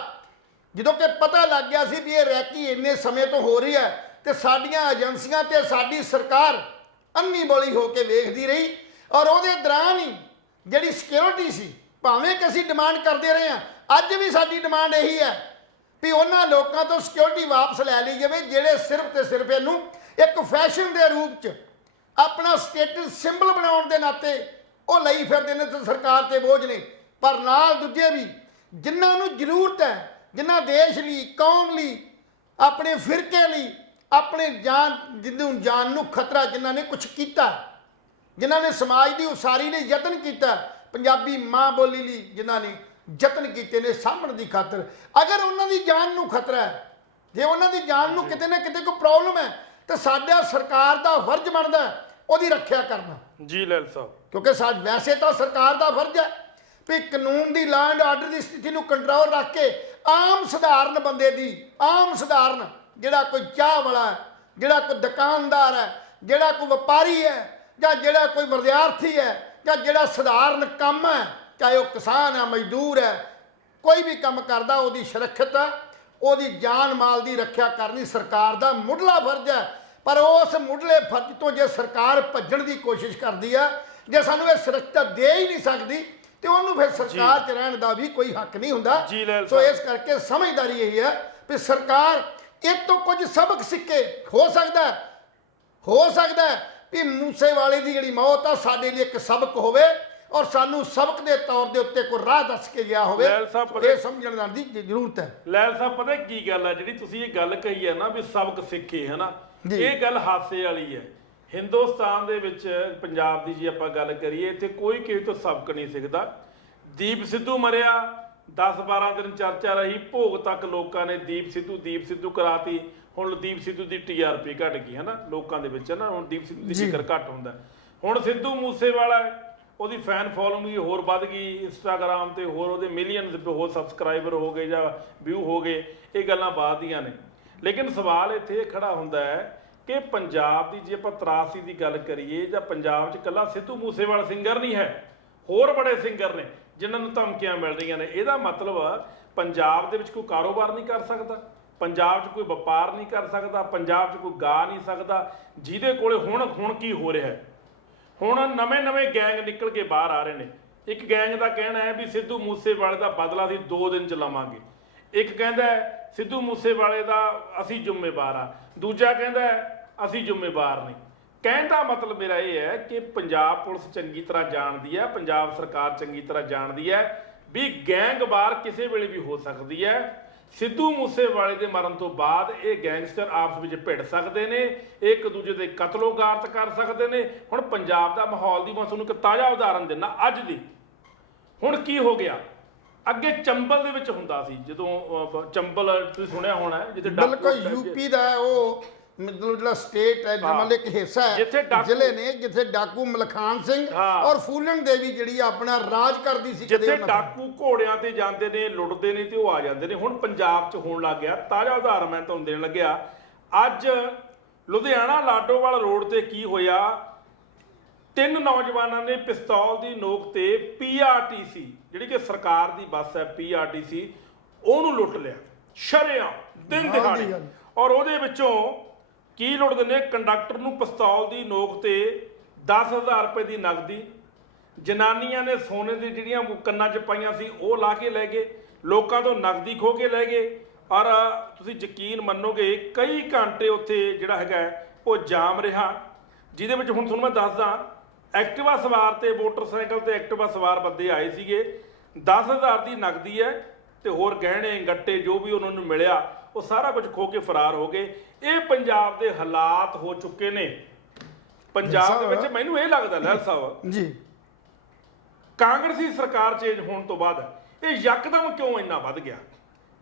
ਜਦੋਂ ਕਿ ਪਤਾ ਲੱਗ ਗਿਆ ਸੀ ਵੀ ਇਹ ਰੈਕੀ ਇੰਨੇ ਸਮੇਂ ਤੋਂ ਹੋ ਰਹੀ ਹੈ, ਤੇ ਸਾਡੀਆਂ ਏਜੰਸੀਆਂ ਤੇ ਸਾਡੀ ਸਰਕਾਰ ਅੰਨੀ ਬੋਲੀ ਹੋ ਕੇ ਵੇਖਦੀ ਰਹੀ। ਔਰ ਉਹਦੇ ਦੌਰਾਨ ਹੀ ਜਿਹੜੀ ਸਿਕਿਉਰਿਟੀ ਸੀ, ਭਾਵੇਂ ਕਿ ਅਸੀਂ ਡਿਮਾਂਡ ਕਰਦੇ ਰਹੇ ਹਾਂ, ਅੱਜ ਵੀ ਸਾਡੀ ਡਿਮਾਂਡ ਇਹੀ ਹੈ ਵੀ ਉਹਨਾਂ ਲੋਕਾਂ ਤੋਂ ਸਿਕਿਉਰਿਟੀ ਵਾਪਸ ਲੈ ਲਈ ਜਾਵੇ ਜਿਹੜੇ ਸਿਰਫ ਤੇ ਸਿਰਫ ਇਹਨੂੰ ਇੱਕ ਫੈਸ਼ਨ ਦੇ ਰੂਪ 'ਚ ਆਪਣਾ ਸਟੇਟਸ ਸਿੰਬਲ ਬਣਾਉਣ ਦੇ ਨਾਤੇ ਉਹ ਲਈ ਫਿਰਦੇ ਨੇ ਤੇ ਸਰਕਾਰ ਤੇ ਬੋਝ ਨੇ। ਪਰ ਨਾਲ ਦੂਜੇ ਵੀ ਜਿਨ੍ਹਾਂ ਨੂੰ ਜ਼ਰੂਰਤ ਹੈ, ਜਿਨ੍ਹਾਂ ਦੇਸ਼ ਲਈ, ਕੌਮ ਲਈ, ਆਪਣੇ ਫਿਰਕੇ ਲਈ, ਆਪਣੇ ਜਾਨ ਨੂੰ ਖਤਰਾ, ਜਿਨ੍ਹਾਂ ਨੇ ਕੁਝ ਕੀਤਾ, ਜਿਨ੍ਹਾਂ ਨੇ ਸਮਾਜ ਦੀ ਉਸਾਰੀ ਲਈ ਯਤਨ ਕੀਤਾ, ਪੰਜਾਬੀ ਮਾਂ ਬੋਲੀ ਲਈ ਜਿਨ੍ਹਾਂ ਨੇ ਯਤਨ ਕੀਤੇ ਨੇ ਸਾਂਭਣ ਦੀ ਖਾਤਰ, ਅਗਰ ਉਹਨਾਂ ਦੀ ਜਾਨ ਨੂੰ ਖਤਰਾ ਹੈ, ਜੇ ਉਹਨਾਂ ਦੀ ਜਾਨ ਨੂੰ ਕਿਤੇ ਨਾ ਕਿਤੇ ਕੋਈ ਪ੍ਰੋਬਲਮ ਹੈ, ਤਾਂ ਸਾਡਾ ਸਰਕਾਰ ਦਾ ਫਰਜ਼ ਬਣਦਾ ਉਹਦੀ ਰੱਖਿਆ ਕਰਨਾ। ਜੀ ਲੈਲ ਸਾਹਿਬ, ਕਿਉਂਕਿ ਵੈਸੇ ਤਾਂ ਸਰਕਾਰ ਦਾ ਫਰਜ਼ ਹੈ ਵੀ ਕਾਨੂੰਨ ਦੀ, ਲਾਅ ਐਂਡ ਆਰਡਰ ਦੀ ਸਥਿਤੀ ਨੂੰ ਕੰਟਰੋਲ ਰੱਖ ਕੇ ਆਮ ਸਧਾਰਨ ਬੰਦੇ ਦੀ, ਆਮ ਸਧਾਰਨ ਜਿਹੜਾ ਕੋਈ ਚਾਹ ਵਾਲਾ ਹੈ, ਜਿਹੜਾ ਕੋਈ ਦੁਕਾਨਦਾਰ ਹੈ, ਜਿਹੜਾ ਕੋਈ ਵਪਾਰੀ ਹੈ, ਜਾਂ ਜਿਹੜਾ ਕੋਈ ਵਿਦਿਆਰਥੀ ਹੈ, ਜਾਂ ਜਿਹੜਾ ਸਧਾਰਨ ਕੰਮ ਹੈ, ਚਾਹੇ ਉਹ ਕਿਸਾਨ ਹੈ, ਮਜ਼ਦੂਰ ਹੈ, ਕੋਈ ਵੀ ਕੰਮ ਕਰਦਾ, ਉਹਦੀ ਸੁਰੱਖਿਅਤ, ਉਹਦੀ ਜਾਨ ਮਾਲ ਦੀ ਰੱਖਿਆ ਕਰਨੀ ਸਰਕਾਰ ਦਾ ਮੁੱਢਲਾ ਫਰਜ਼ ਹੈ। ਪਰ ਉਸ ਮੁੱਢਲੇ ਫਰਜ਼ ਤੋਂ ਜੇ ਸਰਕਾਰ ਭੱਜਣ ਦੀ ਕੋਸ਼ਿਸ਼ ਕਰਦੀ ਹੈ, ਜੇ ਸਾਨੂੰ ਇਹ ਸੁਰੱਖਿਆ ਦੇ ਹੀ ਨਹੀਂ ਸਕਦੀ, ਤੇ ਉਹਨੂੰ ਫਿਰ ਸਰਕਾਰ 'ਚ ਰਹਿਣ ਦਾ ਵੀ ਕੋਈ ਹੱਕ ਨਹੀਂ ਹੁੰਦਾ। ਸੋ ਇਸ ਕਰਕੇ ਸਮਝਦਾਰੀ ਇਹੀ ਹੈ ਵੀ ਸਰਕਾਰ ਇਹ ਤੋਂ ਕੁਝ ਸਬਕ ਸਿੱਖੇ। ਹੋ ਸਕਦਾ ਵੀ ਮੂਸੇਵਾਲੇ ਦੀ ਜਿਹੜੀ ਮੌਤ ਆ ਸਾਡੇ ਲਈ ਇੱਕ ਸਬਕ ਹੋਵੇ, ਔਰ ਸਾਨੂੰ ਸਬਕ ਦੇ ਤੌਰ ਦੇ ਉੱਤੇ ਕੋਈ ਰਾਹ ਦੱਸ ਕੇ ਗਿਆ ਹੋਵੇ। ਇਹ ਸਮਝਣ ਦੀ ਜ਼ਰੂਰਤ ਹੈ। ਲੈਲ ਸਾਹਿਬ, ਪਤਾ ਕੀ ਗੱਲ ਹੈ, ਜਿਹੜੀ ਤੁਸੀਂ ਇਹ ਗੱਲ ਕਹੀ ਹੈ ਨਾ ਵੀ ਸਬਕ ਸਿੱਖੇ, ਹੈ ਨਾ, ਇਹ ਗੱਲ ਹਾਸੇ ਵਾਲੀ ਹੈ। ਹਿੰਦੁਸਤਾਨ ਦੇ ਵਿੱਚ ਪੰਜਾਬ ਦੀ ਜੇ ਆਪਾਂ ਗੱਲ ਕਰੀਏ, ਇੱਥੇ ਕੋਈ ਕਿਸੇ ਤੋਂ ਸਬਕ ਨਹੀਂ ਸਿੱਖਦਾ। ਦੀਪ ਸਿੱਧੂ ਮਰਿਆ, 10-12 ਦਿਨ ਚਰਚਾ ਰਹੀ, ਭੋਗ ਤੱਕ ਲੋਕਾਂ ਨੇ ਦੀਪ ਸਿੱਧੂ ਕਰਾਤੀ। ਹੁਣ ਦੀਪ ਸਿੱਧੂ ਦੀ TRP ਘਟ ਗਈ, ਹੈ ਨਾ, ਲੋਕਾਂ ਦੇ ਵਿੱਚ, ਹੈ ਨਾ, ਹੁਣ ਦੀਪ ਸਿੱਧੂ ਦੀ ਜ਼ਿਕਰ ਘੱਟ ਹੁੰਦਾ। ਹੁਣ ਸਿੱਧੂ ਮੂਸੇਵਾਲਾ, ਉਹਦੀ ਫੈਨ ਫੋਲੋਇੰਗ ਹੋਰ ਵੱਧ ਗਈ, ਇੰਸਟਾਗ੍ਰਾਮ ਤੇ ਹੋਰ ਉਹਦੇ ਮਿਲੀਅਨਸ ਹੋਰ ਸਬਸਕ੍ਰਾਈਬਰ ਹੋ ਗਏ ਜਾਂ ਵਿਊ ਹੋ ਗਏ। ਇਹ ਗੱਲਾਂ ਬਾਅਦ ਦੀਆਂ ਨੇ। ਲੇਕਿਨ ਸਵਾਲ ਇੱਥੇ ਇਹ ਖੜਾ ਹੁੰਦਾ ਹੈ ਕਿ ਪੰਜਾਬ ਦੀ ਜੇ ਆਪਾਂ ਤਰਾਸੀ ਦੀ ਗੱਲ ਕਰੀਏ, ਜਾਂ ਪੰਜਾਬ 'ਚ ਇਕੱਲਾ ਸਿੱਧੂ ਮੂਸੇਵਾਲਾ ਸਿੰਗਰ ਨਹੀਂ ਹੈ, ਹੋਰ ਬੜੇ ਸਿੰਗਰ ਨੇ ਜਿਨ੍ਹਾਂ ਨੂੰ ਧਮਕੀਆਂ ਮਿਲ ਰਹੀਆਂ ਨੇ। ਇਹਦਾ ਮਤਲਬ ਪੰਜਾਬ ਦੇ ਵਿੱਚ ਕੋਈ ਕਾਰੋਬਾਰ ਨਹੀਂ ਕਰ ਸਕਦਾ, ਪੰਜਾਬ 'ਚ ਕੋਈ ਵਪਾਰ ਨਹੀਂ ਕਰ ਸਕਦਾ, ਪੰਜਾਬ 'ਚ ਕੋਈ ਗਾ ਨਹੀਂ ਸਕਦਾ, ਜਿਹਦੇ ਕੋਲੇ ਹੁਣ ਕੀ ਹੋ ਰਿਹਾ ਹੈ। ਹੁਣ ਨਵੇਂ ਗੈਂਗ ਨਿਕਲ ਕੇ ਬਾਹਰ ਆ ਰਹੇ ਨੇ। ਇੱਕ ਗੈਂਗ ਦਾ ਕਹਿਣਾ ਹੈ ਵੀ ਸਿੱਧੂ ਮੂਸੇਵਾਲੇ ਦਾ ਬਦਲਾ ਅਸੀਂ 2 ਦਿਨ 'ਚ ਲਵਾਂਗੇ। ਇੱਕ ਕਹਿੰਦਾ ਸਿੱਧੂ ਮੂਸੇਵਾਲੇ ਦਾ ਅਸੀਂ ਜ਼ਿੰਮੇਵਾਰ ਆ, ਦੂਜਾ ਕਹਿੰਦਾ ਅਸੀਂ ਜ਼ਿੰਮੇਵਾਰ ਨਹੀਂ। ਕਹਿਣ ਦਾ ਮਤਲਬ ਮੇਰਾ ਇਹ ਹੈ ਕਿ ਪੰਜਾਬ ਪੁਲਿਸ ਚੰਗੀ ਤਰ੍ਹਾਂ ਜਾਣਦੀ ਹੈ, ਪੰਜਾਬ ਸਰਕਾਰ ਚੰਗੀ ਤਰ੍ਹਾਂ ਜਾਣਦੀ ਹੈ ਵੀ ਗੈਂਗਵਾਰ ਕਿਸੇ ਵੇਲੇ ਵੀ ਹੋ ਸਕਦੀ ਹੈ। ਸਿੱਧੂ ਮੂਸੇਵਾਲੇ ਦੇ ਮਰਨ ਤੋਂ ਬਾਅਦ ਇਹ ਗੈਂਗਸਟਰ ਆਪਸ ਵਿੱਚ ਭਿੜ ਸਕਦੇ ਨੇ, ਇੱਕ ਦੂਜੇ ਦੇ ਕਤਲੋ ਗਾਰਤ ਕਰ ਸਕਦੇ ਨੇ। ਹੁਣ ਪੰਜਾਬ ਦਾ ਮਾਹੌਲ ਦੀ ਮੈਂ ਤੁਹਾਨੂੰ ਇੱਕ ਤਾਜ਼ਾ ਉਦਾਹਰਨ ਦਿੰਦਾ। ਅੱਜ ਦੀ ਹੁਣ ਕੀ ਹੋ ਗਿਆ? ਅੱਗੇ ਚੰਬਲ ਦੇ ਵਿੱਚ ਹੁੰਦਾ ਸੀ, ਜਦੋਂ ਚੰਬਲ ਤੁਸੀਂ ਸੁਣਿਆ ਹੋਣਾ ਜਿੱਥੇ ਬਿਲਕੁਲ ਯੂਪੀ ਦਾ ਉਹ ਮਤਲਬ ਜਿਹੜਾ ਸਟੇਟ ਹੈ, ਮਤਲਬ ਇੱਕ ਹਿੱਸਾ ਹੈ, ਜ਼ਿਲ੍ਹੇ ਨੇ ਜਿੱਥੇ ਡਾਕੂ ਮਲਖਾਨ ਸਿੰਘ ਔਰ ਫੂਲਨ ਦੇਵੀ ਜਿਹੜੀ ਆਪਣਾ ਰਾਜ ਕਰਦੀ ਸੀ। ਜਿੱਥੇ ਡਾਕੂ ਘੋੜਿਆਂ ਤੇ ਜਾਂਦੇ ਨੇ, ਲੁੱਟਦੇ ਨੇ ਤੇ ਉਹ ਆ ਜਾਂਦੇ ਨੇ। ਹੁਣ ਪੰਜਾਬ 'ਚ ਹੋਣ ਲੱਗ ਗਿਆ। ਤਾਜ਼ਾ ਉਦਾਹਰਨ ਮੈਂ ਤੁਹਾਨੂੰ ਦੇਣ ਲੱਗਿਆ। ਅੱਜ ਲੁਧਿਆਣਾ ਲਾਡੋਵਾਲ ਰੋਡ ਤੇ ਕੀ ਹੋਇਆ? 3 ਨੌਜਵਾਨਾਂ ਨੇ ਪਿਸਤੌਲ ਦੀ ਨੋਕ ਤੇ PRTC ਜਿਹੜੀ ਕਿ ਸਰਕਾਰ ਦੀ ਬੱਸ ਹੈ PRTC, ਉਹਨੂੰ ਲੁੱਟ ਲਿਆ ਸ਼ਰੇਆਮ ਦਿਨ ਦਿਹਾੜੇ। ਔਰ ਉਹਦੇ ਵਿੱਚੋਂ ਕੀ ਲੁੱਟਦੇ ਨੇ? ਕੰਡਕਟਰ ਨੂੰ ਪਿਸਤੌਲ ਦੀ ਨੋਕ ਤੇ 10,000 ਰੁਪਏ ਦੀ ਨਕਦੀ, ਜਨਾਨੀਆਂ ਨੇ ਸੋਨੇ ਦੀ ਜਿਹੜੀਆਂ ਕੰਨਾਂ 'ਚ ਪਾਈਆਂ ਸੀ ਉਹ ਲਾ ਕੇ ਲੈ ਗਏ, ਲੋਕਾਂ ਤੋਂ ਨਕਦੀ ਖੋਹ ਕੇ ਲੈ ਗਏ। ਔਰ ਤੁਸੀਂ ਯਕੀਨ ਮੰਨੋਗੇ ਕਈ ਘੰਟੇ ਉੱਥੇ ਜਿਹੜਾ ਹੈਗਾ ਉਹ ਜਾਮ ਰਿਹਾ, ਜਿਹਦੇ ਵਿੱਚ ਹੁਣ ਤੁਹਾਨੂੰ ਮੈਂ ਦੱਸਦਾ, ਐਕਟਿਵਾ ਸਵਾਰ ਤੇ ਮੋਟਰਸਾਈਕਲ ਤੇ ਐਕਟਿਵਾ ਸਵਾਰ ਬੰਦੇ ਆਏ ਸੀਗੇ। 10,000 ਦੀ ਨਕਦੀ ਹੈ ਤੇ ਹੋਰ ਗਹਿਣੇ ਗੱਟੇ ਜੋ ਵੀ ਉਹਨਾਂ ਨੂੰ ਮਿਲਿਆ ਉਹ ਸਾਰਾ ਕੁਝ ਖੋ ਕੇ ਫਰਾਰ ਹੋ ਗਏ। ਇਹ ਪੰਜਾਬ ਦੇ ਹਾਲਾਤ ਹੋ ਚੁੱਕੇ ਨੇ। ਪੰਜਾਬ ਦੇ ਵਿੱਚ ਮੈਨੂੰ ਇਹ ਲੱਗਦਾ ਲਹਿਲ ਸਾਹਿਬ ਜੀ, ਕਾਂਗਰਸੀ ਸਰਕਾਰ ਚੇਂਜ ਹੋਣ ਤੋਂ ਬਾਅਦ ਇਹ ਯਕਦਮ ਕਿਉਂ ਇੰਨਾ ਵੱਧ ਗਿਆ?